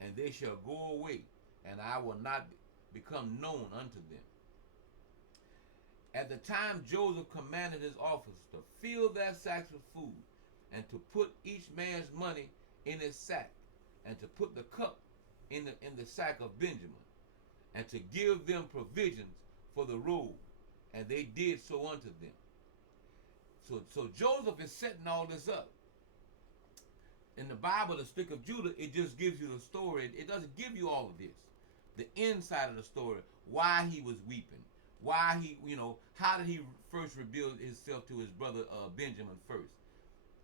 and they shall go away, and I will not become known unto them. At the time Joseph commanded his officers to fill their sacks with food, and to put each man's money in his sack, and to put the cup in the sack of Benjamin, and to give them provisions for the road. And they did so unto them. So Joseph is setting all this up. In the Bible, the stick of Judah, it just gives you the story. It doesn't give you all of this. The inside of the story, why he was weeping, why he, how did he first reveal himself to his brother Benjamin first.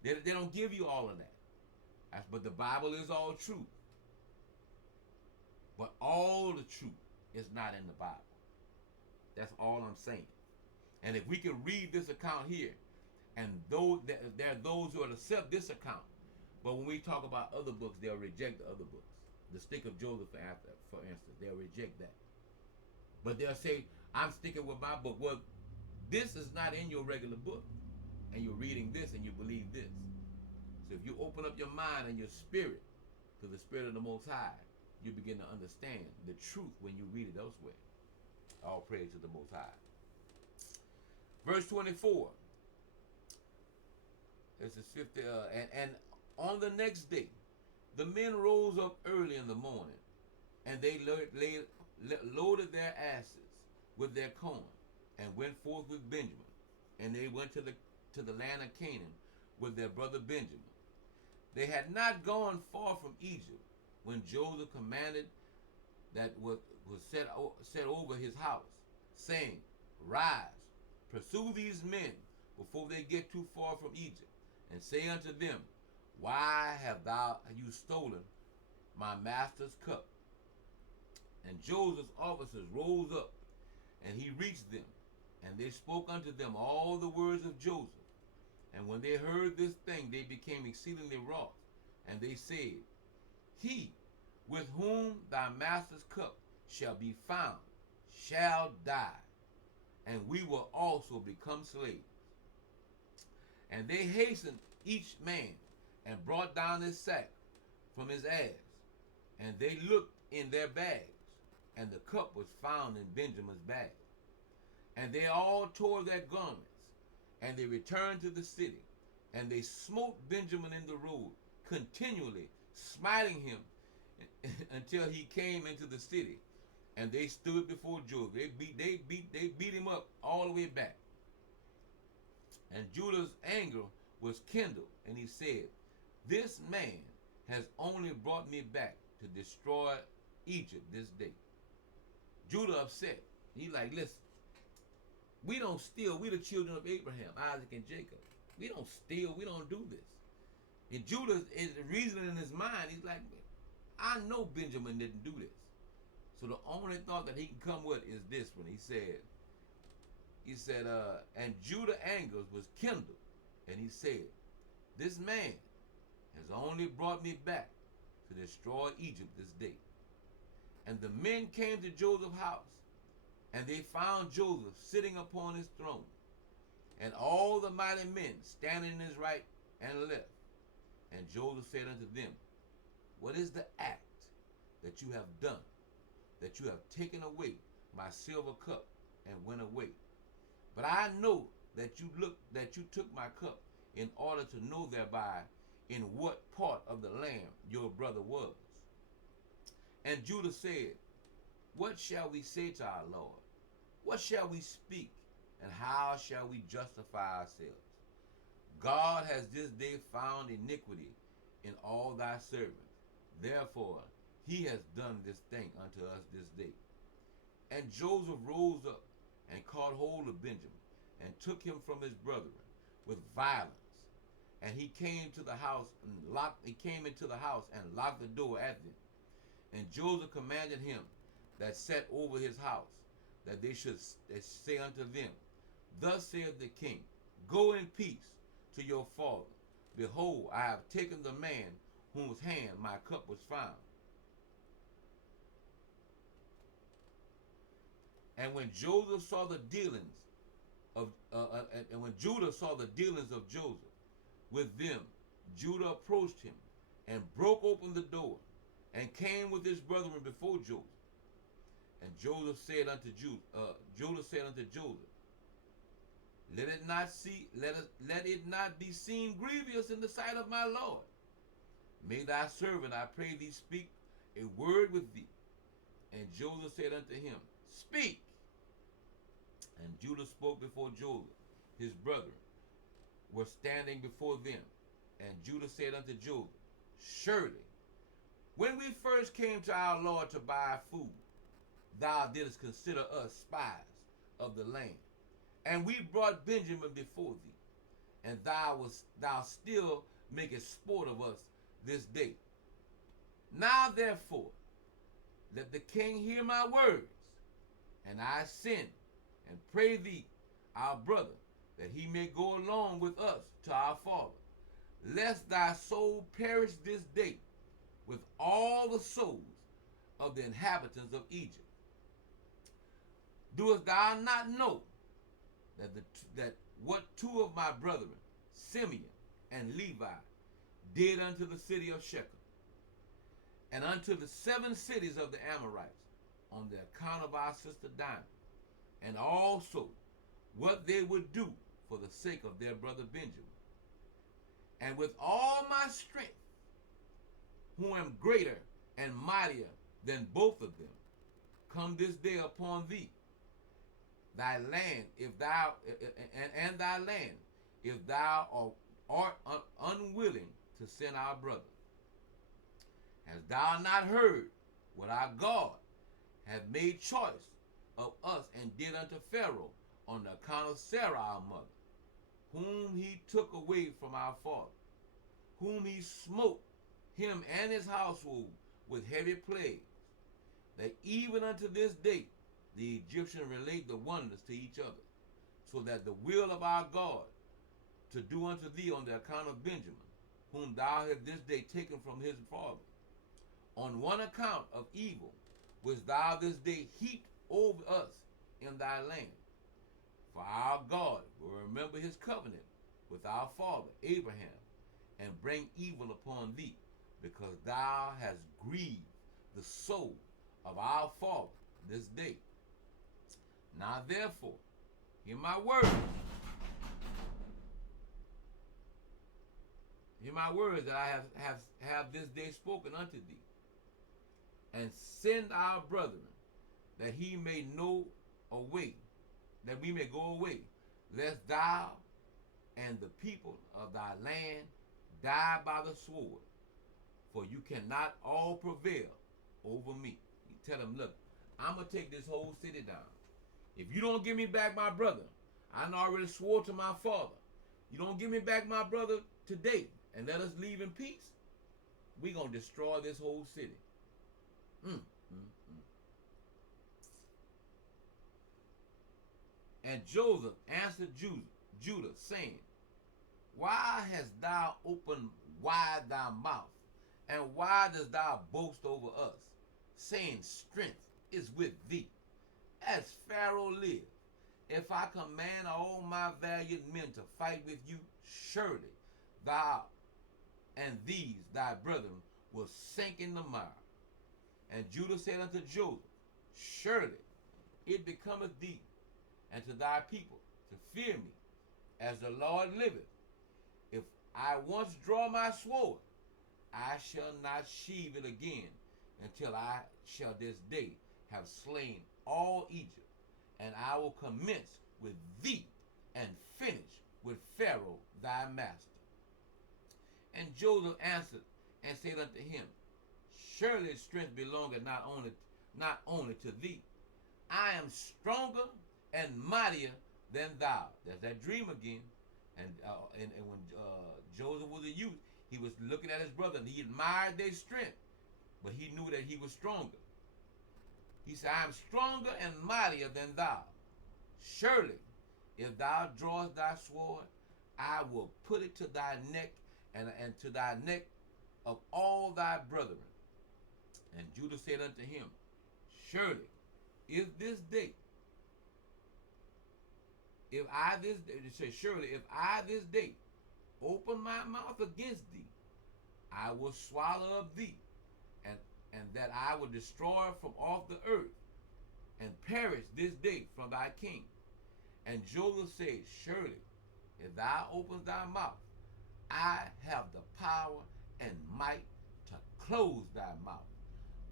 They don't give you all of that. But the Bible is all truth. But all the truth is not in the Bible. That's all I'm saying. And if we can read this account here, and though there are those who will accept this account, but when we talk about other books, they'll reject the other books. The stick of Joseph, for instance, they'll reject that. But they'll say, I'm sticking with my book. Well, this is not in your regular book. And you're reading this and you believe this. So if you open up your mind and your spirit to the Spirit of the Most High, you begin to understand the truth when you read it elsewhere. All praise to the Most High. Verse 24. This is 50. And on the next day, the men rose up early in the morning, and they loaded their asses with their corn, and went forth with Benjamin. And they went to the land of Canaan with their brother Benjamin. They had not gone far from Egypt when Joseph commanded that was set over his house, saying, Rise, pursue these men before they get too far from Egypt, and say unto them, Why have you stolen my master's cup? And Joseph's officers rose up, and he reached them, and they spoke unto them all the words of Joseph. And when they heard this thing, they became exceedingly wroth, and they said, He with whom thy master's cup shall be found shall die, and we will also become slaves. And they hastened each man, and brought down his sack from his ass, and they looked in their bags, and the cup was found in Benjamin's bag. And they all tore their garments, and they returned to the city, and they smote Benjamin in the road, continually smiting him until he came into the city. And they stood before Joseph. They beat him up all the way back. And Judah's anger was kindled, and he said, This man has only brought me back to destroy Egypt this day. Judah upset. He like, listen, we don't steal. We the children of Abraham, Isaac, and Jacob. We don't steal. We don't do this. And Judah is reasoning in his mind. He's like, I know Benjamin didn't do this. So the only thought that he can come with is this one. He said, and Judah anger was kindled, and he said, This man has only brought me back to destroy Egypt this day. And the men came to Joseph's house, and they found Joseph sitting upon his throne, and all the mighty men standing in his right and left. And Joseph said unto them, What is the act that you have done, that you have taken away my silver cup and went away? But I know that you took my cup in order to know thereby in what part of the land your brother was. And Judah said, What shall we say to our Lord? What shall we speak? And how shall we justify ourselves? God has this day found iniquity in all thy servants. Therefore, he has done this thing unto us this day. And Joseph rose up and caught hold of Benjamin, and took him from his brethren with violence. And he came into the house and locked the door at them. And Joseph commanded him that sat over his house, that they should say unto them, Thus saith the king, Go in peace to your father. Behold, I have taken the man whose hand my cup was found. And when Joseph saw the dealings of Judah saw the dealings of Joseph with them, Judah approached him and broke open the door, and came with his brethren before Joseph. And Judah said unto Joseph, Let it not be seen grievous in the sight of my Lord. May thy servant, I pray thee, speak a word with thee. And Joseph said unto him, Speak. And Judah spoke before Joseph. His brethren were standing before them. And Judah said unto Joseph, Surely, when we first came to our Lord to buy food, thou didst consider us spies of the land. And we brought Benjamin before thee, and thou still makest sport of us this day. Now therefore, let the king hear my words, and I send and pray thee, our brother, that he may go along with us to our father, lest thy soul perish this day with all the souls of the inhabitants of Egypt. Doest thou not know that what two of my brethren, Simeon and Levi, did unto the city of Shechem, and unto the 7 cities of the Amorites, on the account of our sister Dinah, and also what they would do for the sake of their brother Benjamin. And with all my strength, who am greater and mightier than both of them, come this day upon thee, thy land, if thou and thy land, if thou art unwilling to send our brother. Hast thou not heard what our God hath made choice of us and did unto Pharaoh on the account of Sarah our mother, whom he took away from our father, whom he smote him and his household with heavy plagues, that even unto this day the Egyptians relate the wonders to each other, so that the will of our God to do unto thee on the account of Benjamin, whom thou hast this day taken from his father, on one account of evil which thou this day heaped over us in thy land. For our God will remember his covenant with our father Abraham, and bring evil upon thee, because thou hast grieved the soul of our father this day. Now therefore, hear my words. Hear my words that I have this day spoken unto thee. And send our brethren, that he may know a way, that we may go away, lest thou and the people of thy land die by the sword, for you cannot all prevail over me. You tell them, look, I'm going to take this whole city down. If you don't give me back my brother, I already swore to my father, you don't give me back my brother today and let us leave in peace, we're going to destroy this whole city. And Joseph answered Judah, saying, Why hast thou opened wide thy mouth, and why dost thou boast over us, saying, Strength is with thee? As Pharaoh lived, if I command all my valiant men to fight with you, surely thou and these thy brethren will sink in the mire. And Judah said unto Joseph, Surely it becometh thee and to thy people to fear me, as the Lord liveth. If I once draw my sword, I shall not sheathe it again until I shall this day have slain all Egypt, and I will commence with thee and finish with Pharaoh thy master. And Joseph answered and said unto him, Surely strength belongeth not only to thee. I am stronger and mightier than thou. There's that dream again. And when Joseph was a youth, he was looking at his brother and he admired their strength, but he knew that he was stronger. He said, I am stronger and mightier than thou. Surely, if thou drawest thy sword, I will put it to thy neck and to thy neck of all thy brethren. And Judah said unto him, Surely, if I this day open my mouth against thee, I will swallow up thee, and that I will destroy from off the earth, and perish this day from thy king. And Joseph said, surely, if thou opens thy mouth, I have the power and might to close thy mouth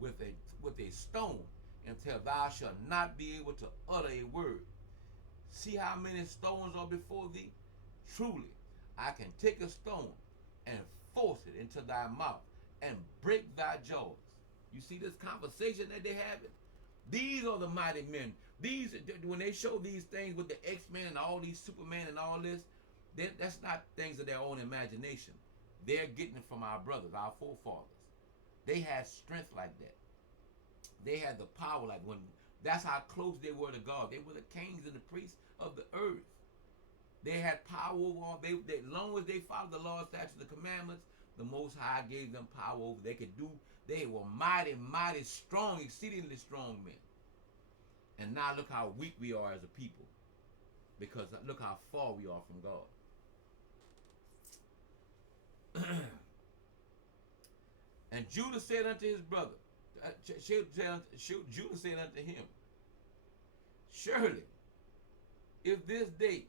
with a stone until thou shalt not be able to utter a word. See how many stones are before thee? Truly, I can take a stone and force it into thy mouth and break thy jaws. You see this conversation that they having? These are the mighty men. These, when they show these things with the X-Men and all these Superman and all this, that's not things of their own imagination. They're getting it from our brothers, our forefathers. They had strength like that. They had the power like when. That's how close they were to God. They were the kings and the priests of the earth. They had power over all. They long as they followed the law, statutes, the commandments, the Most High gave them power over. They could do. They were mighty, mighty strong, exceedingly strong men. And now look how weak we are as a people, because look how far we are from God. And Judah said unto his brother, Judah said unto him, surely, if this day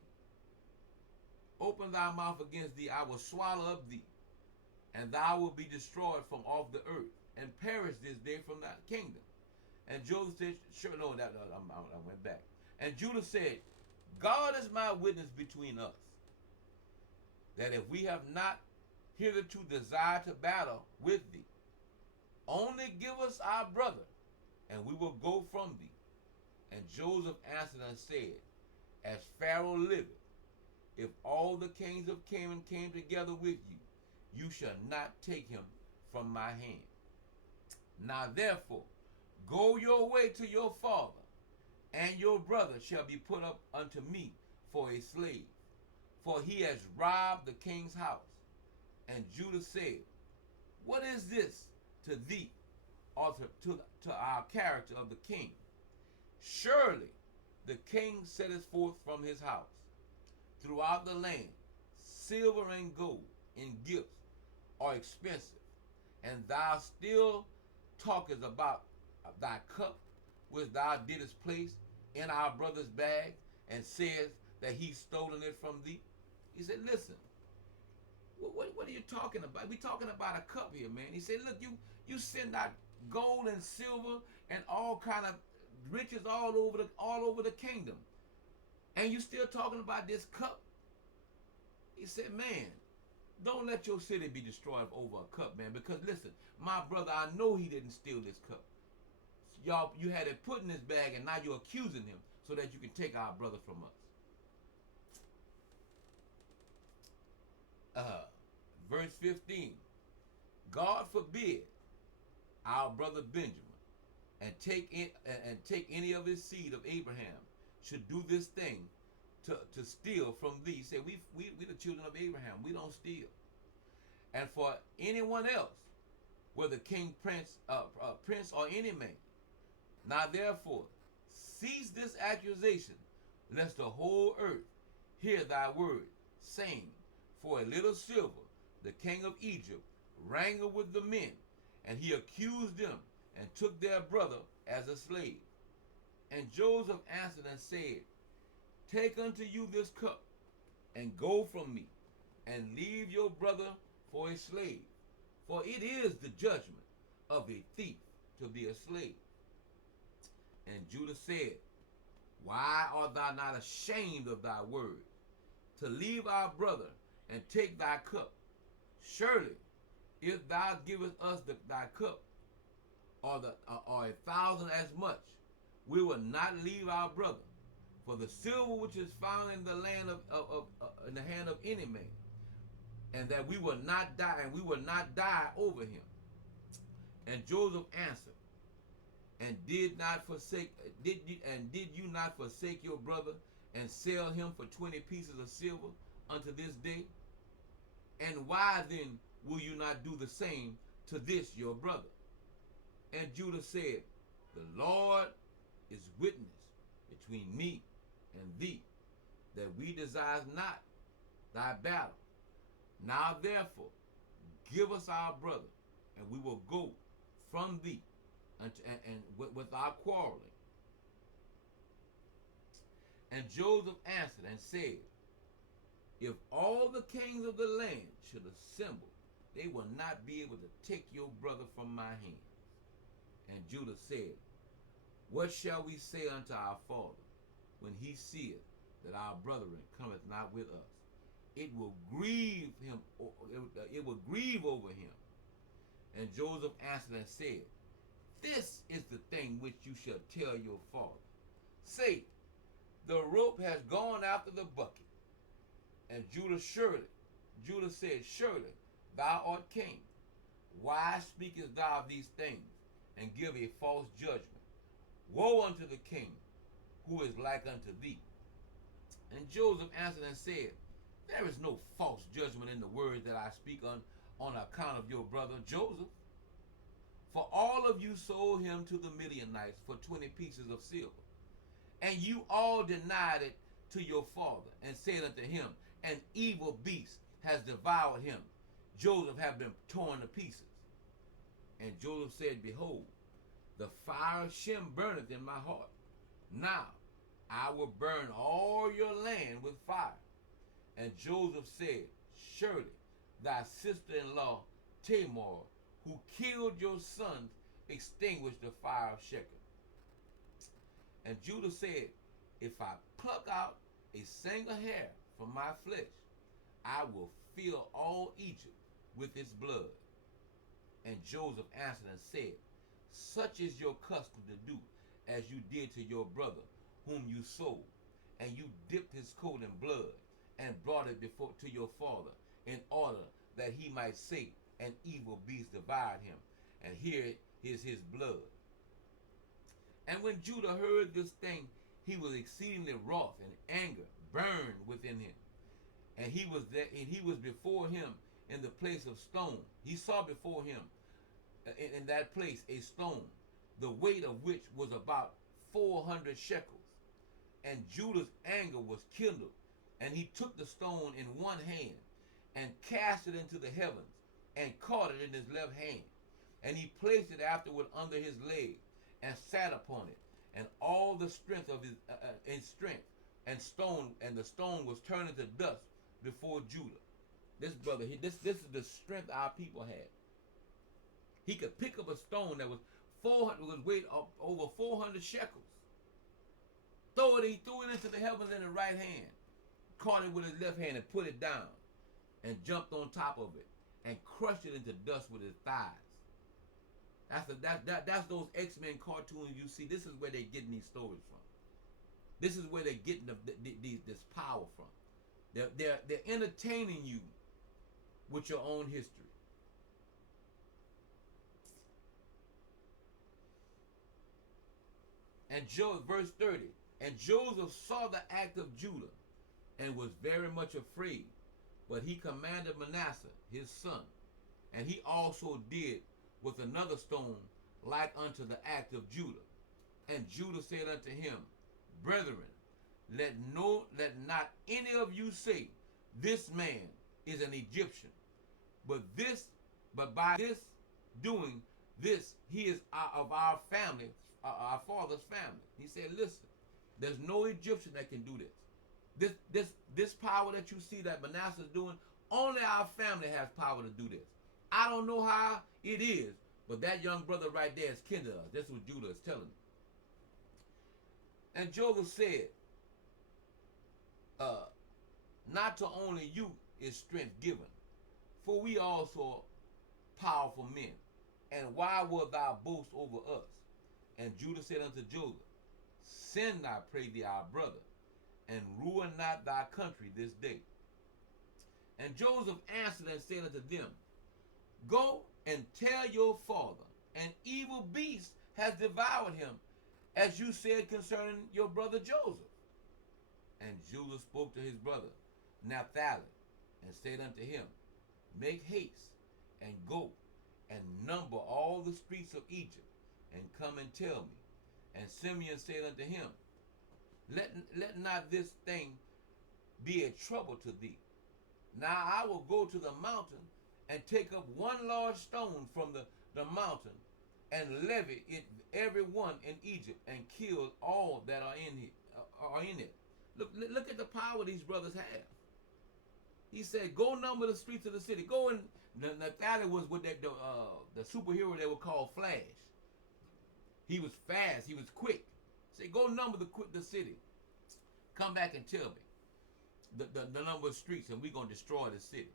open thy mouth against thee, I will swallow up thee, and thou wilt be destroyed from off the earth, and perish this day from thy kingdom. And Joseph said, sure, no, I went back. And Judah said, God is my witness between us, that if we have not hitherto desired to battle with thee, only give us our brother, and we will go from thee. And Joseph answered and said, as Pharaoh liveth, if all the kings of Canaan came together with you, you shall not take him from my hand. Now therefore, go your way to your father, and your brother shall be put up unto me for a slave, for he has robbed the king's house. And Judah said, what is this to thee, or to our character of the king? Surely the king setteth forth from his house throughout the land silver and gold in gifts are expensive, and thou still talkest about thy cup which thou didst place in our brother's bag, and says that he's stolen it from thee. He said, listen, what are you talking about? We talking about a cup here, man. He said, look, you send out gold and silver and all kind of riches all over the kingdom, and you still talking about this cup? He said, man, don't let your city be destroyed over a cup, man, because listen, my brother, I know he didn't steal this cup. Y'all, you had it put in his bag, and now you're accusing him so that you can take our brother from us. Verse 15, God forbid our brother Benjamin and take any of his seed of Abraham should do this thing to steal from thee. Say, we the children of Abraham, we don't steal. And for anyone else, whether king, prince or any man. Now therefore, cease this accusation, lest the whole earth hear thy word, saying, for a little silver the king of Egypt wrangled with the men, and he accused them, and took their brother as a slave. And Joseph answered and said, take unto you this cup, and go from me, and leave your brother for a slave. For it is the judgment of a thief to be a slave. And Judah said, why art thou not ashamed of thy word, to leave our brother and take thy cup? Surely, if thou givest us thy cup, or 1,000 as much, we will not leave our brother. For the silver which is found in the land in the hand of any man, and that we will not die, and we will not die over him. And Joseph answered, and did you not forsake your brother and sell him for 20 pieces of silver unto this day? And why then will you not do the same to this your brother? And Judah said, the Lord is witness between me and thee, that we desire not thy battle. Now therefore, give us our brother, and we will go from thee, and without quarreling. And Joseph answered and said, if all the kings of the land should assemble, they will not be able to take your brother from my hand. And Judah said, what shall we say unto our father when he seeth that our brethren cometh not with us? It will grieve him, it will grieve over him. And Joseph answered and said, this is the thing which you shall tell your father. Say, the rope has gone after the bucket. And Judah said, surely thou art king. Why speakest thou of these things, and give a false judgment? Woe unto the king who is like unto thee. And Joseph answered and said, there is no false judgment in the words that I speak on account of your brother Joseph. For all of you sold him to the Midianites for 20 pieces of silver. And you all denied it to your father, and said unto him, an evil beast has devoured him. Joseph hath been torn to pieces. And Joseph said, behold, the fire of Shem burneth in my heart. Now I will burn all your land with fire. And Joseph said, surely thy sister-in-law Tamar, who killed your sons, extinguished the fire of Shechem. And Judah said, if I pluck out a single hair from my flesh, I will fill all Egypt with its blood. And Joseph answered and said, such is your custom to do, as you did to your brother, whom you sold. And you dipped his coat in blood, and brought it before to your father, in order that he might say, an evil beast devoured him, and here is his blood. And when Judah heard this thing, he was exceedingly wroth, and anger burned within him. And he was before him in the place of stone. He saw before him in that place a stone, the weight of which was about 400 shekels. And Judah's anger was kindled, and he took the stone in one hand, and cast it into the heavens, and caught it in his left hand. And he placed it afterward under his leg, and sat upon it, and all the strength of his strength, and the stone was turned into dust before Judah. This brother, this is the strength our people had. He could pick up a stone that was weight of over 400 shekels. He threw it into the heavens in the right hand, caught it with his left hand and put it down, and jumped on top of it, and crushed it into dust with his thighs. That's those X-Men cartoons you see. This is where they're getting these stories from. This is where they're getting this power from. They're entertaining you with your own history. And verse 30, and Joseph saw the act of Judah, and was very much afraid. But he commanded Manasseh his son, and he also did with another stone like unto the act of Judah. And Judah said unto him, brethren, let not any of you say, this man is an Egyptian, but by this doing this, he is of our family, our father's family. He said, listen, there's no Egyptian that can do this. This power that you see that Manasseh is doing, only our family has power to do this. I don't know how it is, but that young brother right there is kin to us. That's what Judah is telling me. And Joseph said, not to only you is strength given, for we also powerful men. And why wilt thou boast over us? And Judah said unto Joseph, send, I pray thee, our brother, and ruin not thy country this day. And Joseph answered and said unto them, go and tell your father, an evil beast has devoured him, as you said concerning your brother Joseph. And Judah spoke to his brother Naphtali, and said unto him, make haste, and go, and number all the streets of Egypt, and come and tell me. And Simeon said unto him, let not this thing be a trouble to thee. Now I will go to the mountain, and take up one large stone from the mountain, and levy it every one in Egypt, and kill all that are in it. Look at the power these brothers have. He said, "Go number the streets of the city." Go and Nathaniel was with the superhero they would call Flash. He was fast. He was quick. Say, "Go number the city. Come back and tell me the number of streets, and we're gonna destroy the city."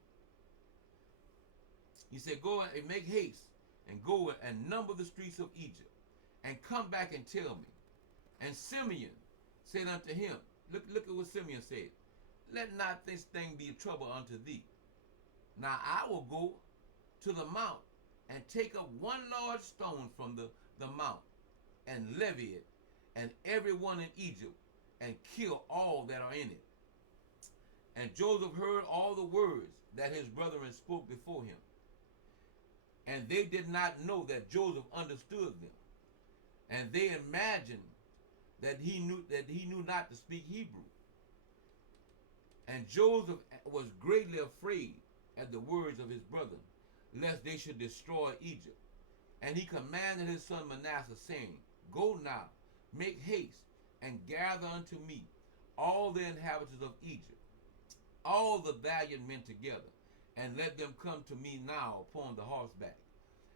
He said, "Go and make haste and go and number the streets of Egypt, and come back and tell me." And Simeon said unto him, look at what Simeon said. "Let not this thing be a trouble unto thee. Now I will go to the mount and take up one large stone from the mount and levy it, and every one in Egypt, and kill all that are in it." And Joseph heard all the words that his brethren spoke before him. And they did not know that Joseph understood them. And they imagined that he knew not to speak Hebrew. And Joseph was greatly afraid at the words of his brethren, lest they should destroy Egypt. And he commanded his son Manasseh, saying, "Go now, make haste, and gather unto me all the inhabitants of Egypt, all the valiant men together, and let them come to me now upon the horseback,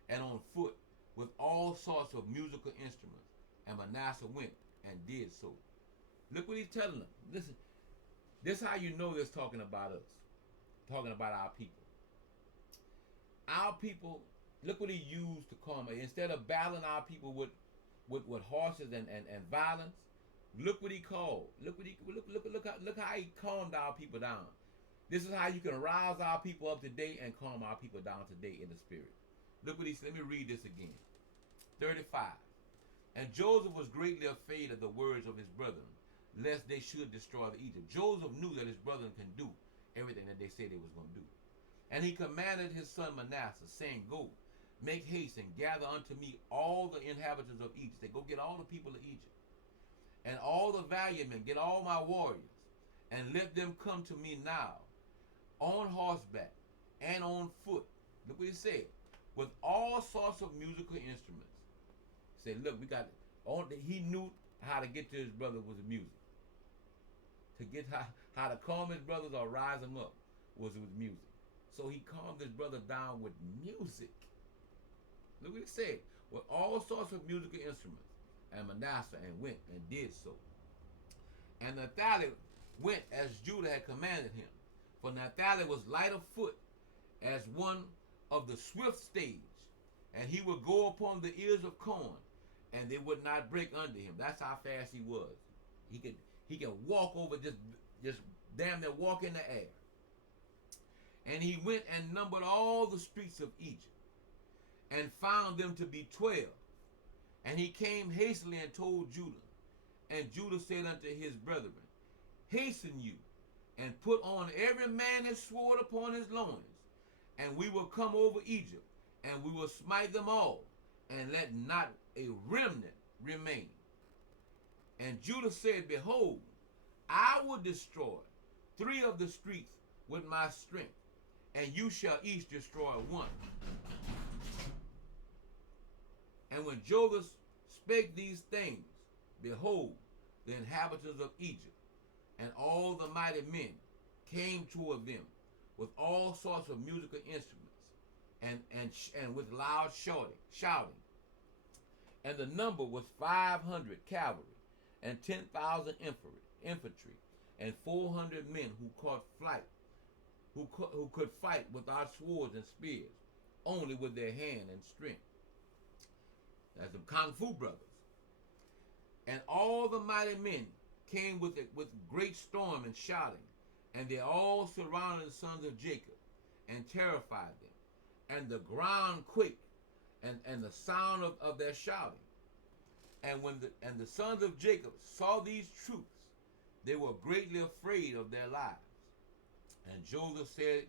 and on foot, with all sorts of musical instruments." And Manasseh went and did so. Look what he's telling them. Listen, this is how you know this talking about us, talking about our people. Our people, look what he used to calm it. Instead of battling our people with horses and violence, look what he called. Look how he calmed our people down. This is how you can rouse our people up today and calm our people down today in the spirit. Look what he said. Let me read this again. 35. And Joseph was greatly afraid of the words of his brethren, lest they should destroy the Egypt. Joseph knew that his brethren can do everything that they said they was going to do. And he commanded his son Manasseh, saying, "Go, make haste, and gather unto me all the inhabitants of Egypt." They go get all the people of Egypt. "And all the valiant men, get all my warriors, and let them come to me now, on horseback and on foot." Look what he said. "With all sorts of musical instruments." He said, look, we got it. He knew how to get to his brother was music. To get how to calm his brothers or rise them up was with music. So he calmed his brother down with music. Look what he said. "With all sorts of musical instruments." And Manasseh and went and did so. And Naphtali went as Judah had commanded him. For Naphtali was light of foot as one of the swift stage, and he would go upon the ears of corn, and they would not break under him. That's how fast he was. He could walk over, just damn near walk in the air. And he went and numbered all the streets of Egypt, and found them to be 12. And he came hastily and told Judah. And Judah said unto his brethren, "Hasten you, and put on every man his sword upon his loins, and we will come over Egypt, and we will smite them all, and let not a remnant remain." And Judah said, "Behold, I will destroy 3 of the streets with my strength, and you shall each destroy 1. And when Joseph spake these things, behold, the inhabitants of Egypt and all the mighty men came toward them with all sorts of musical instruments and with loud shouting. And the number was 500 cavalry and 10,000 infantry and 400 men who caught flight, who could fight without swords and spears, only with their hand and strength. That's the Kung Fu brothers. And all the mighty men came with great storm and shouting, and they all surrounded the sons of Jacob and terrified them. And the ground quaked, and the sound of their shouting. And when the sons of Jacob saw these troops, they were greatly afraid of their lives. And Joseph did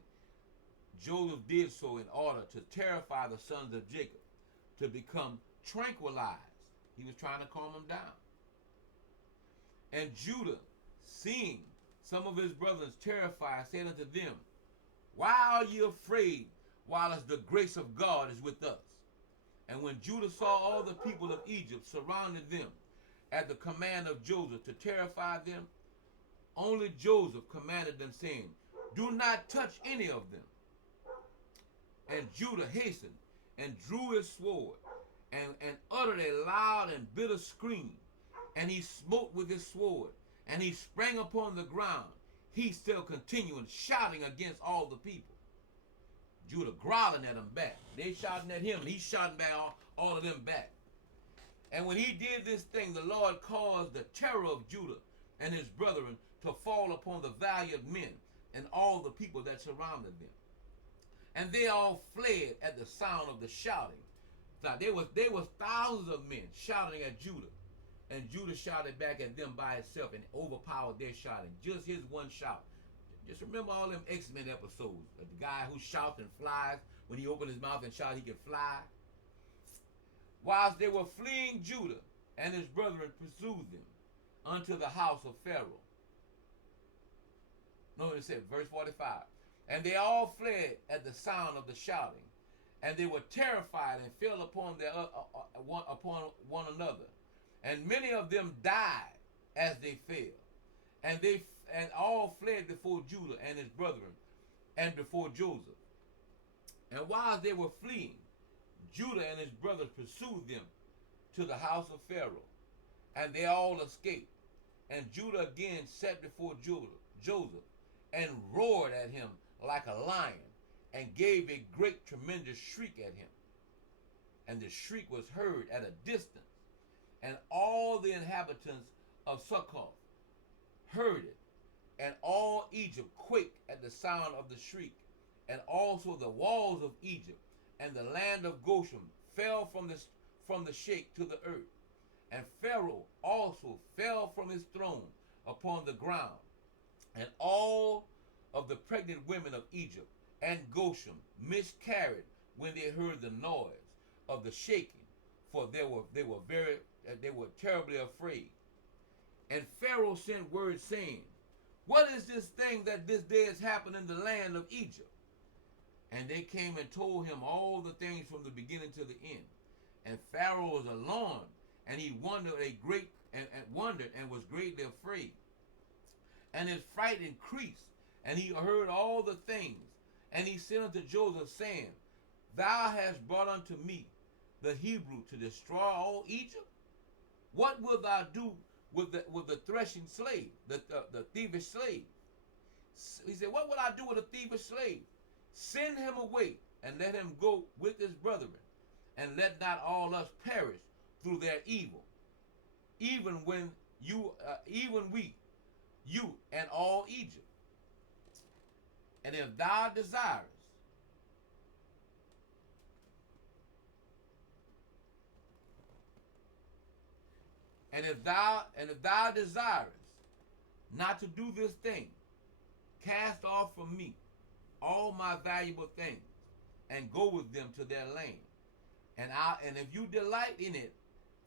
so in order to terrify the sons of Jacob, to become tranquilized. He was trying to calm them down. And Judah, seeing some of his brothers terrified, said unto them, "Why are ye afraid, while as the grace of God is with us?" And when Judah saw all the people of Egypt surrounded them at the command of Joseph to terrify them, Only Joseph commanded them, saying, do not touch any of them. And Judah hastened and drew his sword and uttered a loud and bitter scream. And he smote with his sword, and he sprang upon the ground, he still continuing shouting against all the people. Judah growling at them back. They shouting at him, and he's shouting back all of them back. And when he did this thing, the Lord caused the terror of Judah and his brethren to fall upon the valiant men and all the people that surrounded them. And they all fled at the sound of the shouting. There was thousands of men shouting at Judah, and Judah shouted back at them by itself and overpowered their shouting. Just his one shout. Just remember all them X-Men episodes. The guy who shouts and flies. When he opened his mouth and shouted, he could fly. Whilst they were fleeing, Judah and his brethren pursued them unto the house of Pharaoh. No, it said, verse 45. And they all fled at the sound of the shouting, and they were terrified and fell upon upon one another. And many of them died as they fell. And all fled before Judah and his brethren, and before Joseph. And while they were fleeing, Judah and his brothers pursued them to the house of Pharaoh, and they all escaped. And Judah again sat before Joseph, and roared at him like a lion, and gave a great tremendous shriek at him. And the shriek was heard at a distance, and all the inhabitants of Succoth heard it, and all Egypt quaked at the sound of the shriek, and also the walls of Egypt and the land of Goshen fell from the shake to the earth. And Pharaoh also fell from his throne upon the ground, and all of the pregnant women of Egypt and Goshen miscarried when they heard the noise of the shaking, for they were terribly afraid. And Pharaoh sent word saying, what is this thing that this day has happened in the land of Egypt? And they came and told him all the things from the beginning to the end. And Pharaoh was alarmed, and he wondered and was greatly afraid. And his fright increased, and he heard all the things. And he said unto Joseph, saying, thou hast brought unto me the Hebrew to destroy all Egypt? What wilt thou do with the threshing slave, the thievish slave? He said, what will I do with a thievish slave? Send him away, and let him go with his brethren, and let not all us perish through their evil, even we, you and all Egypt. And if thou desirest, not to do this thing, cast off from me all my valuable things, and go with them to their land. And if you delight in it,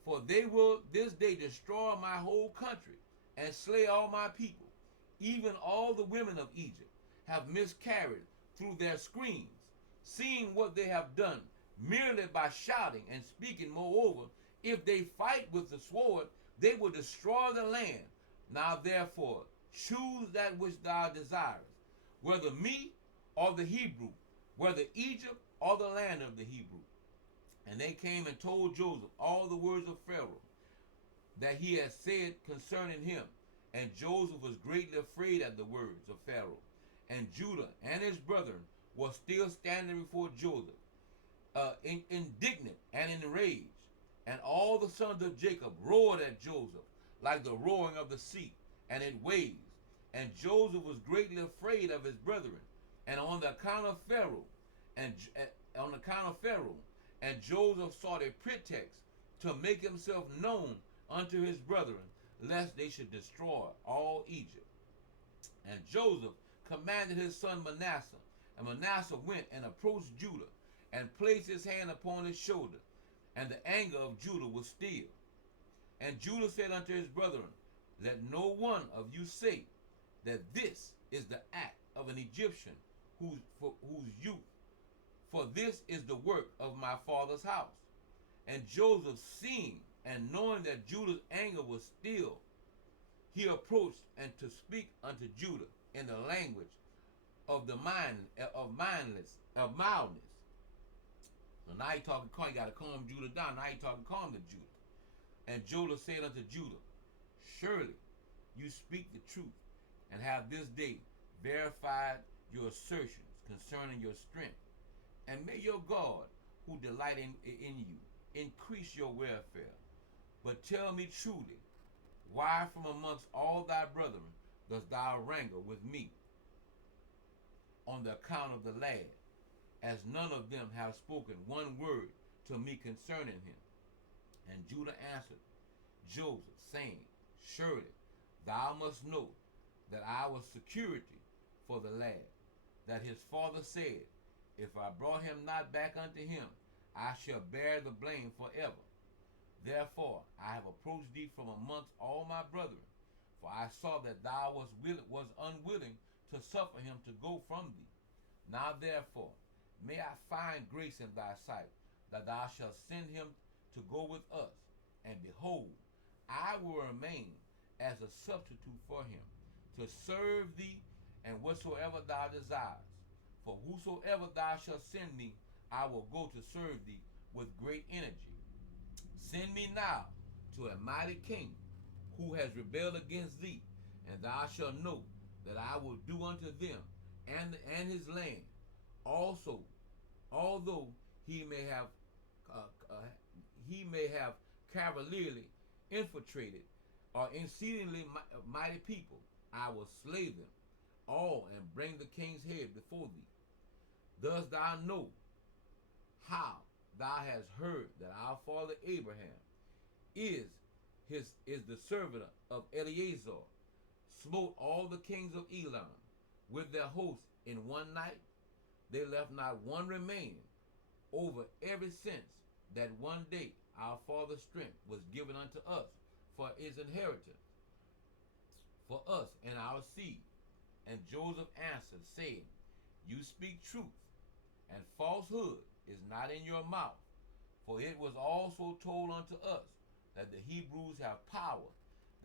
for they will this day destroy my whole country, and slay all my people. Even all the women of Egypt have miscarried through their screams, seeing what they have done, merely by shouting and speaking. Moreover, if they fight with the sword, they will destroy the land. Now therefore, choose that which thou desirest, whether me or the Hebrew, whether Egypt or the land of the Hebrew. And they came and told Joseph all the words of Pharaoh that he had said concerning him. And Joseph was greatly afraid at the words of Pharaoh. And Judah and his brethren were still standing before Joseph, indignant and enraged. And all the sons of Jacob roared at Joseph like the roaring of the sea, and it waves. And Joseph was greatly afraid of his brethren, and on the account of Pharaoh, and Joseph sought a pretext to make himself known unto his brethren, lest they should destroy all Egypt. And Joseph commanded his son Manasseh, and Manasseh went and approached Judah, and placed his hand upon his shoulder, and the anger of Judah was stilled. And Judah said unto his brethren, let no one of you say that this is the act of an Egyptian whose youth, for this is the work of my father's house. And Joseph, seeing and knowing that Judah's anger was still, he approached and to speak unto Judah in the language of the mildness. So now he talking calm. You got to calm Judah down. Now he talking calm to Judah. And Judah said unto Judah, surely you speak the truth, and have this day verified your assertions concerning your strength. And may your God, who delight in you, increase your welfare. But tell me truly, why from amongst all thy brethren dost thou wrangle with me on the account of the lad, as none of them have spoken one word to me concerning him? And Judah answered Joseph, saying, surely thou must know that I was security for the lad, that his father said, if I brought him not back unto him, I shall bear the blame forever. Therefore I have approached thee from amongst all my brethren, for I saw that thou was unwilling to suffer him to go from thee. Now therefore may I find grace in thy sight, that thou shalt send him to go with us. And behold, I will remain as a substitute for him, to serve thee and whatsoever thou desires. For whosoever thou shalt send me, I will go to serve thee with great energy. Send me now to a mighty king who has rebelled against thee, and thou shalt know that I will do unto them and his land also, although he may have cavalierly infiltrated or exceedingly mighty people. I will slay them all and bring the king's head before thee. Thus thou know how thou hast heard that our father Abraham is the servant of Eleazar, smote all the kings of Elam with their hosts in one night. They left not one remaining over ever since that one day our father's strength was given unto us for his inheritance, for us and our seed. And Joseph answered, saying, you speak truth, and falsehood is not in your mouth. For it was also told unto us that the Hebrews have power,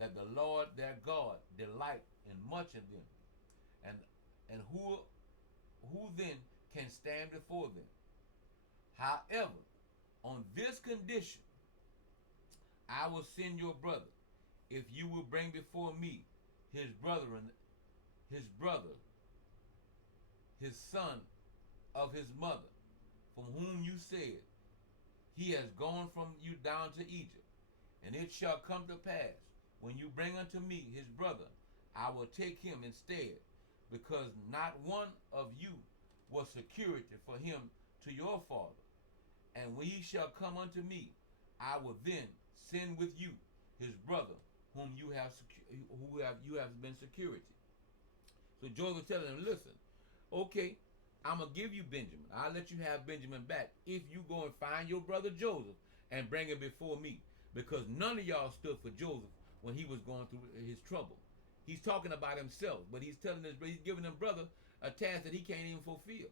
that the Lord their God delight in much of them. And who then can stand before them? However, on this condition, I will send your brother, if you will bring before me his brother, his son of his mother, from whom you said, he has gone from you down to Egypt. And it shall come to pass, when you bring unto me his brother, I will take him instead, because not one of you was security for him to your father. And when he shall come unto me, I will then send with you his brother, whom you have been security. So Joseph telling him, listen, okay, I'm gonna give you Benjamin. I'll let you have Benjamin back if you go and find your brother Joseph and bring him before me, because none of y'all stood for Joseph when he was going through his trouble. He's talking about himself, but he's giving his brother a task that he can't even fulfill.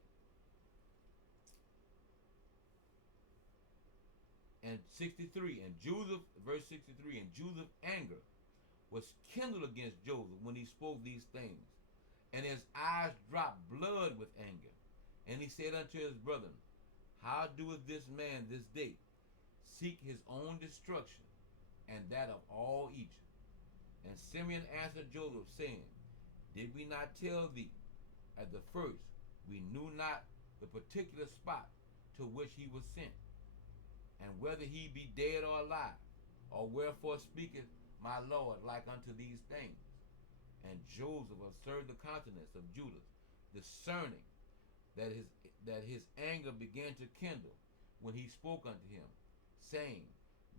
And 63, and Joseph, verse 63, and Joseph's anger was kindled against Joseph when he spoke these things, and his eyes dropped blood with anger. And he said unto his brethren, how doeth this man this day seek his own destruction, and that of all Egypt? And Simeon answered Joseph, saying, did we not tell thee at the first, we knew not the particular spot to which he was sent, and whether he be dead or alive? Or wherefore speaketh my Lord like unto these things? And Joseph observed the countenance of Judah, discerning that his anger began to kindle when he spoke unto him, saying,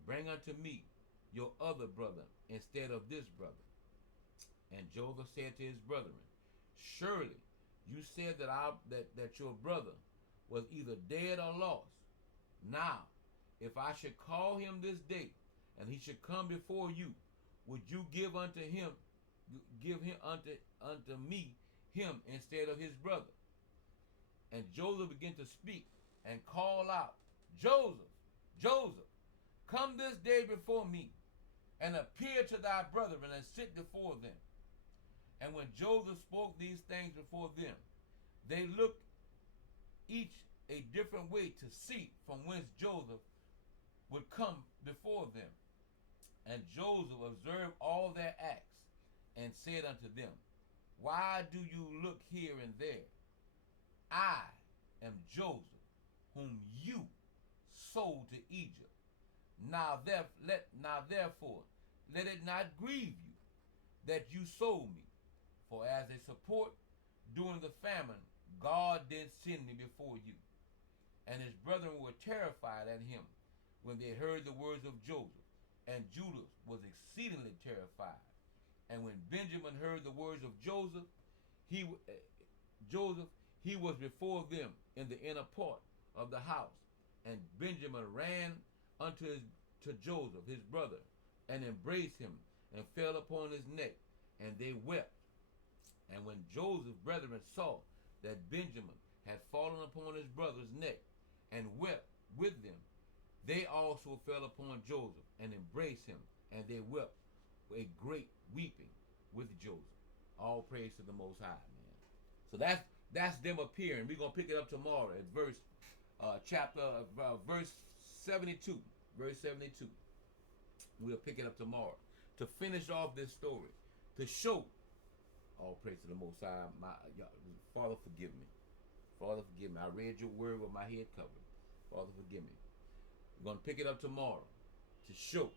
bring unto me your other brother instead of this brother. And Joseph said to his brethren, surely you said that your brother was either dead or lost. Now, if I should call him this day, and he should come before you, would you give unto me him instead of his brother? And Joseph began to speak and call out, Joseph, Joseph, come this day before me. and appear to thy brethren, and sit before them. And when Joseph spoke these things before them, they looked each a different way to see from whence Joseph would come before them. And Joseph observed all their acts, and said unto them, Why do you look here and there? I am Joseph, whom you sold to Egypt. Now therefore, let it not grieve you that you sold me. For as a support during the famine, God did send me before you. And his brethren were terrified at him when they heard the words of Joseph. And Judah was exceedingly terrified. And when Benjamin heard the words of Joseph, he was before them in the inner part of the house. And Benjamin ran to Joseph, his brother, and embraced him, and fell upon his neck, and they wept. And when Joseph's brethren saw that Benjamin had fallen upon his brother's neck, and wept with them, they also fell upon Joseph, and embraced him, and they wept with a great weeping with Joseph. All praise to the Most High, man. So that's them appearing. We're gonna pick it up tomorrow at verse 72. Verse 72. We'll pick it up tomorrow to finish off this story, to show. All praise to the Most High. Father, forgive me. Father, forgive me. I read your word with my head covered. Father, forgive me. We're going to pick it up tomorrow to show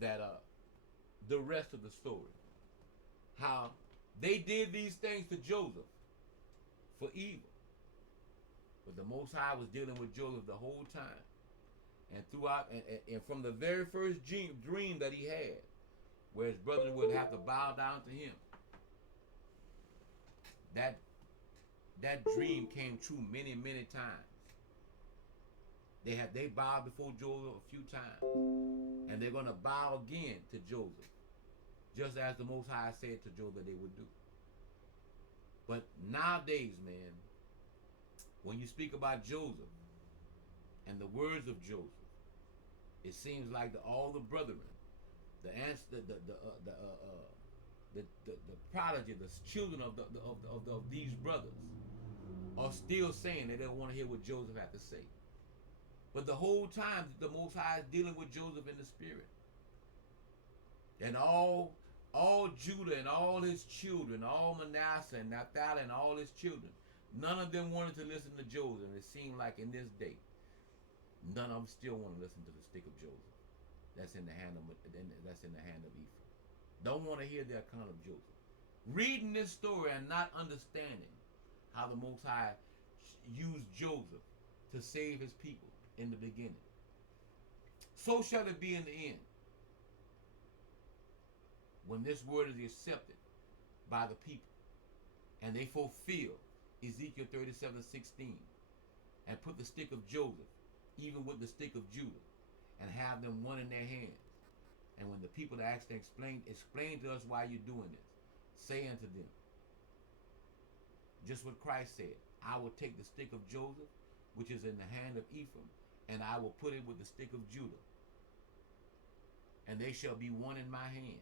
that the rest of the story, how they did these things to Joseph for evil, but the Most High was dealing with Joseph the whole time, and throughout, and from the very first dream that he had, where his brother would have to bow down to him, that dream came true many, many times. They bowed before Joseph a few times, and they're going to bow again to Joseph, just as the Most High said to Joseph that they would do. But nowadays, man, when you speak about Joseph and the words of Joseph, it seems like all the brethren, the prodigy, the children of these brothers, are still saying they don't want to hear what Joseph had to say. But the whole time, the Most High is dealing with Joseph in the spirit. And all Judah and all his children, all Manasseh and Naphtali and all his children, none of them wanted to listen to Joseph. And it seemed like in this day, none of them still want to listen to the stick of Joseph. That's in the hand of Ephraim. Don't want to hear the account of Joseph. Reading this story and not understanding how the Most High used Joseph to save his people in the beginning. So shall it be in the end, when this word is accepted by the people, and they fulfill Ezekiel 37:16, and put the stick of Joseph, even with the stick of Judah, and have them one in their hands. And when the people that ask them, explain to us why you're doing this, say unto them, just what Christ said, I will take the stick of Joseph, which is in the hand of Ephraim, and I will put it with the stick of Judah, and they shall be one in my hand.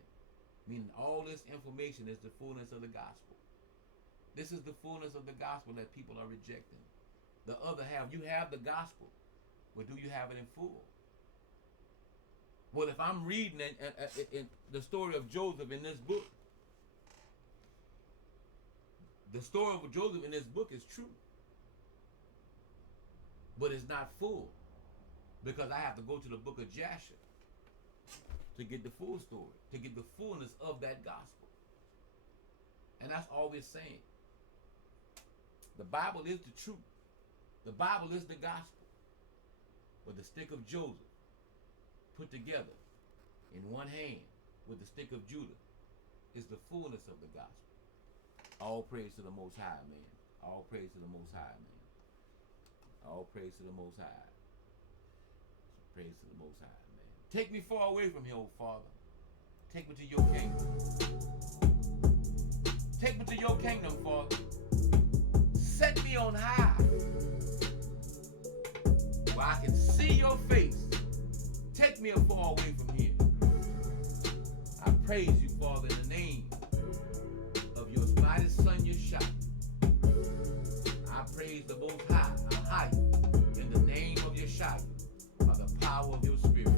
Meaning all this information is the fullness of the gospel. This is the fullness of the gospel that people are rejecting. The other half, you have the gospel, but do you have it in full? Well, if I'm reading in the story of Joseph in this book, the story of Joseph in this book is true, but it's not full, because I have to go to the book of Jasher to get the full story, to get the fullness of that gospel. And that's all we're saying. The Bible is the truth. The Bible is the gospel. But the stick of Joseph put together in one hand with the stick of Judah is the fullness of the gospel. All praise to the Most High, man. All praise to the Most High, man. All praise to the Most High. Praise to the Most High, man. Take me far away from here, oh Father. Take me to your kingdom. Take me to your kingdom, Father. Set me on high, where I can see your face take me far away from here. I praise you, Father, in the name of your mighty Son, Yeshua. I praise the Most High, High, in the name of Yeshua, by the power of your Spirit.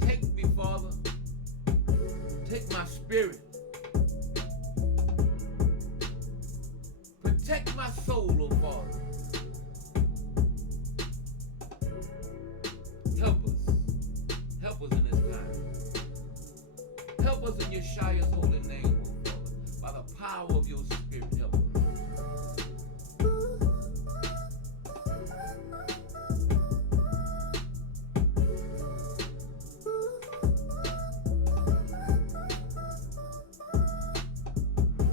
Take me, Father. Take my spirit. Protect my soul, oh Father. Help us. Help us in this time. Help us in Yeshua's holy name, oh Father. By the power of your Spirit, help us.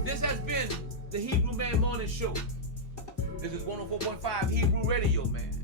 This has been the Hebrew Man Morning Show. This is 104.5 Hebrew Radio, man.